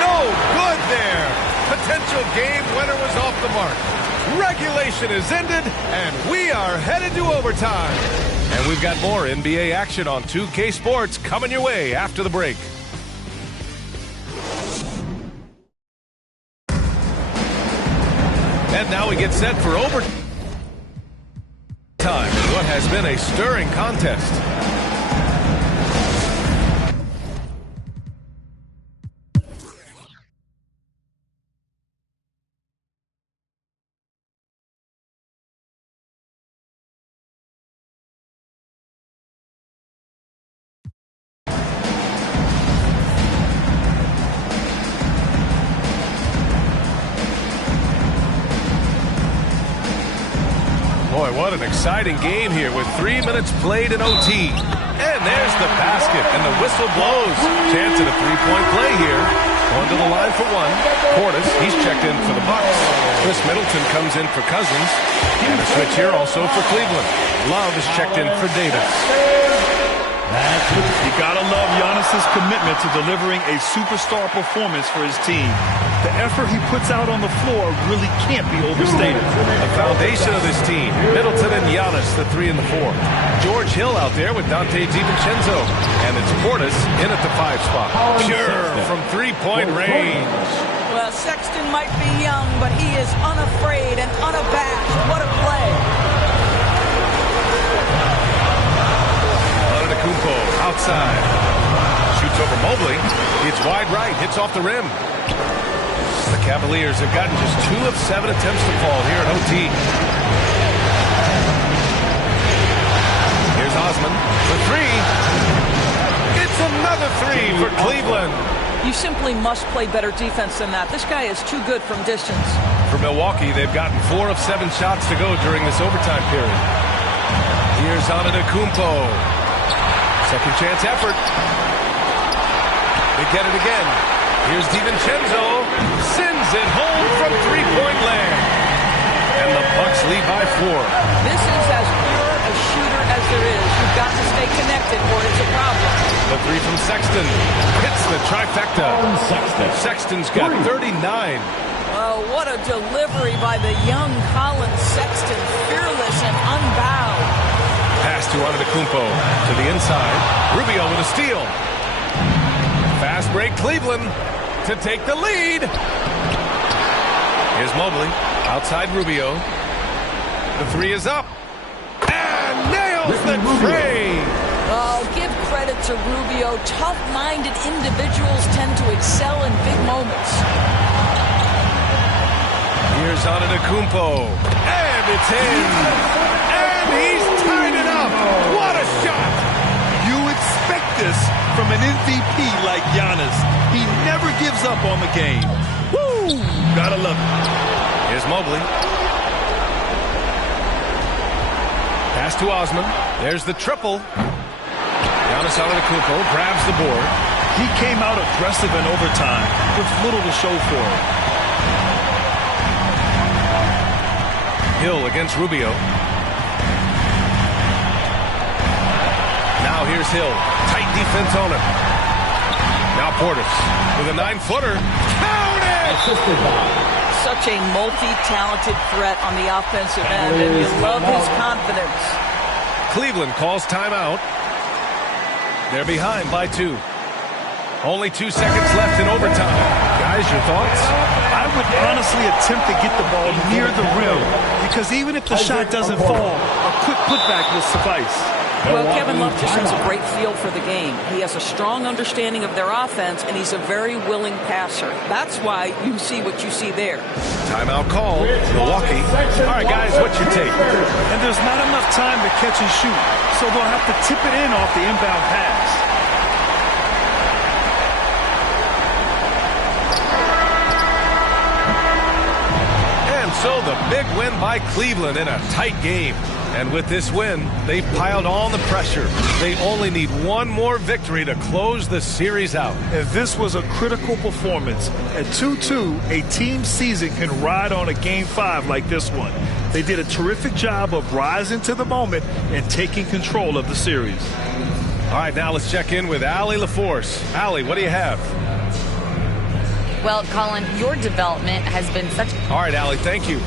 no good there. Potential game winner was off the mark. Regulation is ended, and we are headed to overtime. And we've got more NBA action on 2K Sports coming your way after the break. And now we get set for overtime. What has been a stirring contest. Boy, what an exciting game here with 3 minutes played in OT. And there's the basket, and the whistle blows. Chance at a three-point play here. Going to the line for one. Portis, he's checked in for the Bucks. Chris Middleton comes in for Cousins. And a switch here also for Cleveland. Love is checked in for Davis. You gotta love Giannis's commitment to delivering a superstar performance for his team. The effort he puts out on the floor really can't be overstated. The foundation of this team, Middleton and Giannis, the 3 and the 4. George Hill out there with Dante DiVincenzo. And it's Portis in at the 5 spot. Pure from three-point range. Well, Sexton might be young, but he is unafraid and unabashed. What a play. Antetokounmpo outside. Shoots over Mobley. It's wide right. Hits off the rim. The Cavaliers have gotten just 2 of 7 attempts to fall here at OT. Here's Osman for 3. It's another 3 for Cleveland. You simply must play better defense than that. This guy is too good from distance. For Milwaukee, they've gotten 4 of 7 shots to go during this overtime period. Here's Antetokounmpo. Second chance effort. They get it again. Here's DiVincenzo. Sends it home from three-point land. And the Bucks lead by 4. This is as pure a shooter as there is. You've got to stay connected or it's a problem. The 3 from Sexton. Hits the trifecta. Sexton's got 39. Oh, what a delivery by the young Colin Sexton. Fearless and unbowed. Pass to Antetokounmpo to the inside. Rubio with a steal. Fast break Cleveland to take the lead. Here's Mobley outside Rubio. The 3 is up. And nails the tray. Oh, give credit to Rubio. Tough-minded individuals tend to excel in big moments. Here's Antetokounmpo. And it's in. And he's tied it up. What a shot. You expect this from an MVP like Giannis. He never gives up on the game. Woo! Gotta love it. Here's Mobley. Pass to Osman. There's the triple. Giannis Antetokounmpo grabs the board. He came out aggressive in overtime with little to show for it. Hill against Rubio. Now here's Hill. Tight defense on him. Now Portis with a 9-footer. Count it! Such a multi-talented threat on the offensive end, and you love his confidence. Cleveland calls timeout. They're behind by 2. Only 2 seconds left in overtime. Guys, your thoughts? I would honestly attempt to get the ball near the rim, because even if the shot doesn't fall, a quick putback will suffice. Well, Kevin Love just has a great feel for the game. He has a strong understanding of their offense, and he's a very willing passer. That's why you see what you see there. Timeout call, Milwaukee. All right, guys, what's your take? And there's not enough time to catch and shoot, so they'll have to tip it in off the inbound pass. So the big win by Cleveland in a tight game. And with this win, they've piled on the pressure. They only need one more victory to close the series out. And this was a critical performance. At 2-2, a team season can ride on a Game 5 like this one. They did a terrific job of rising to the moment and taking control of the series. All right, now let's check in with Allie LaForce. Allie, what do you have? Well, Colin, your development has been such... All right, Allie, thank you.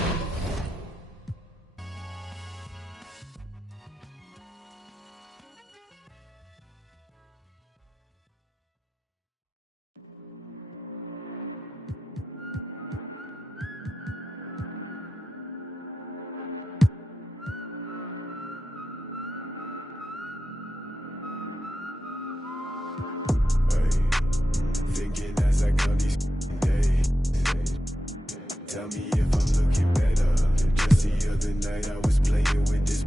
Tell me if I'm looking better. Just the other night I was playing with this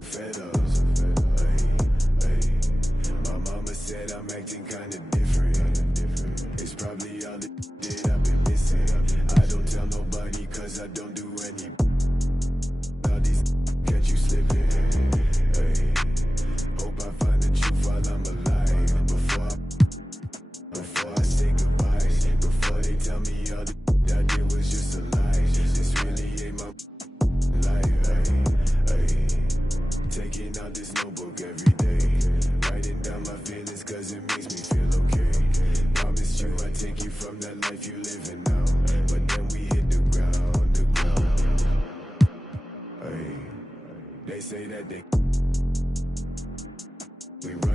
fed up. My mama said I'm acting kinda different. It's probably all the shit I've been missing. I don't tell nobody cause I don't do any. All these catch you slipping. Hope I find the truth while I'm alive. Before I say goodbye. Before they tell me all the I did was just a lie. This really ain't my life. Taking out this notebook every day. Writing down my feelings cause it makes me feel okay. Promised you I'd take you from that life you living now. But then we hit the ground. They say that we run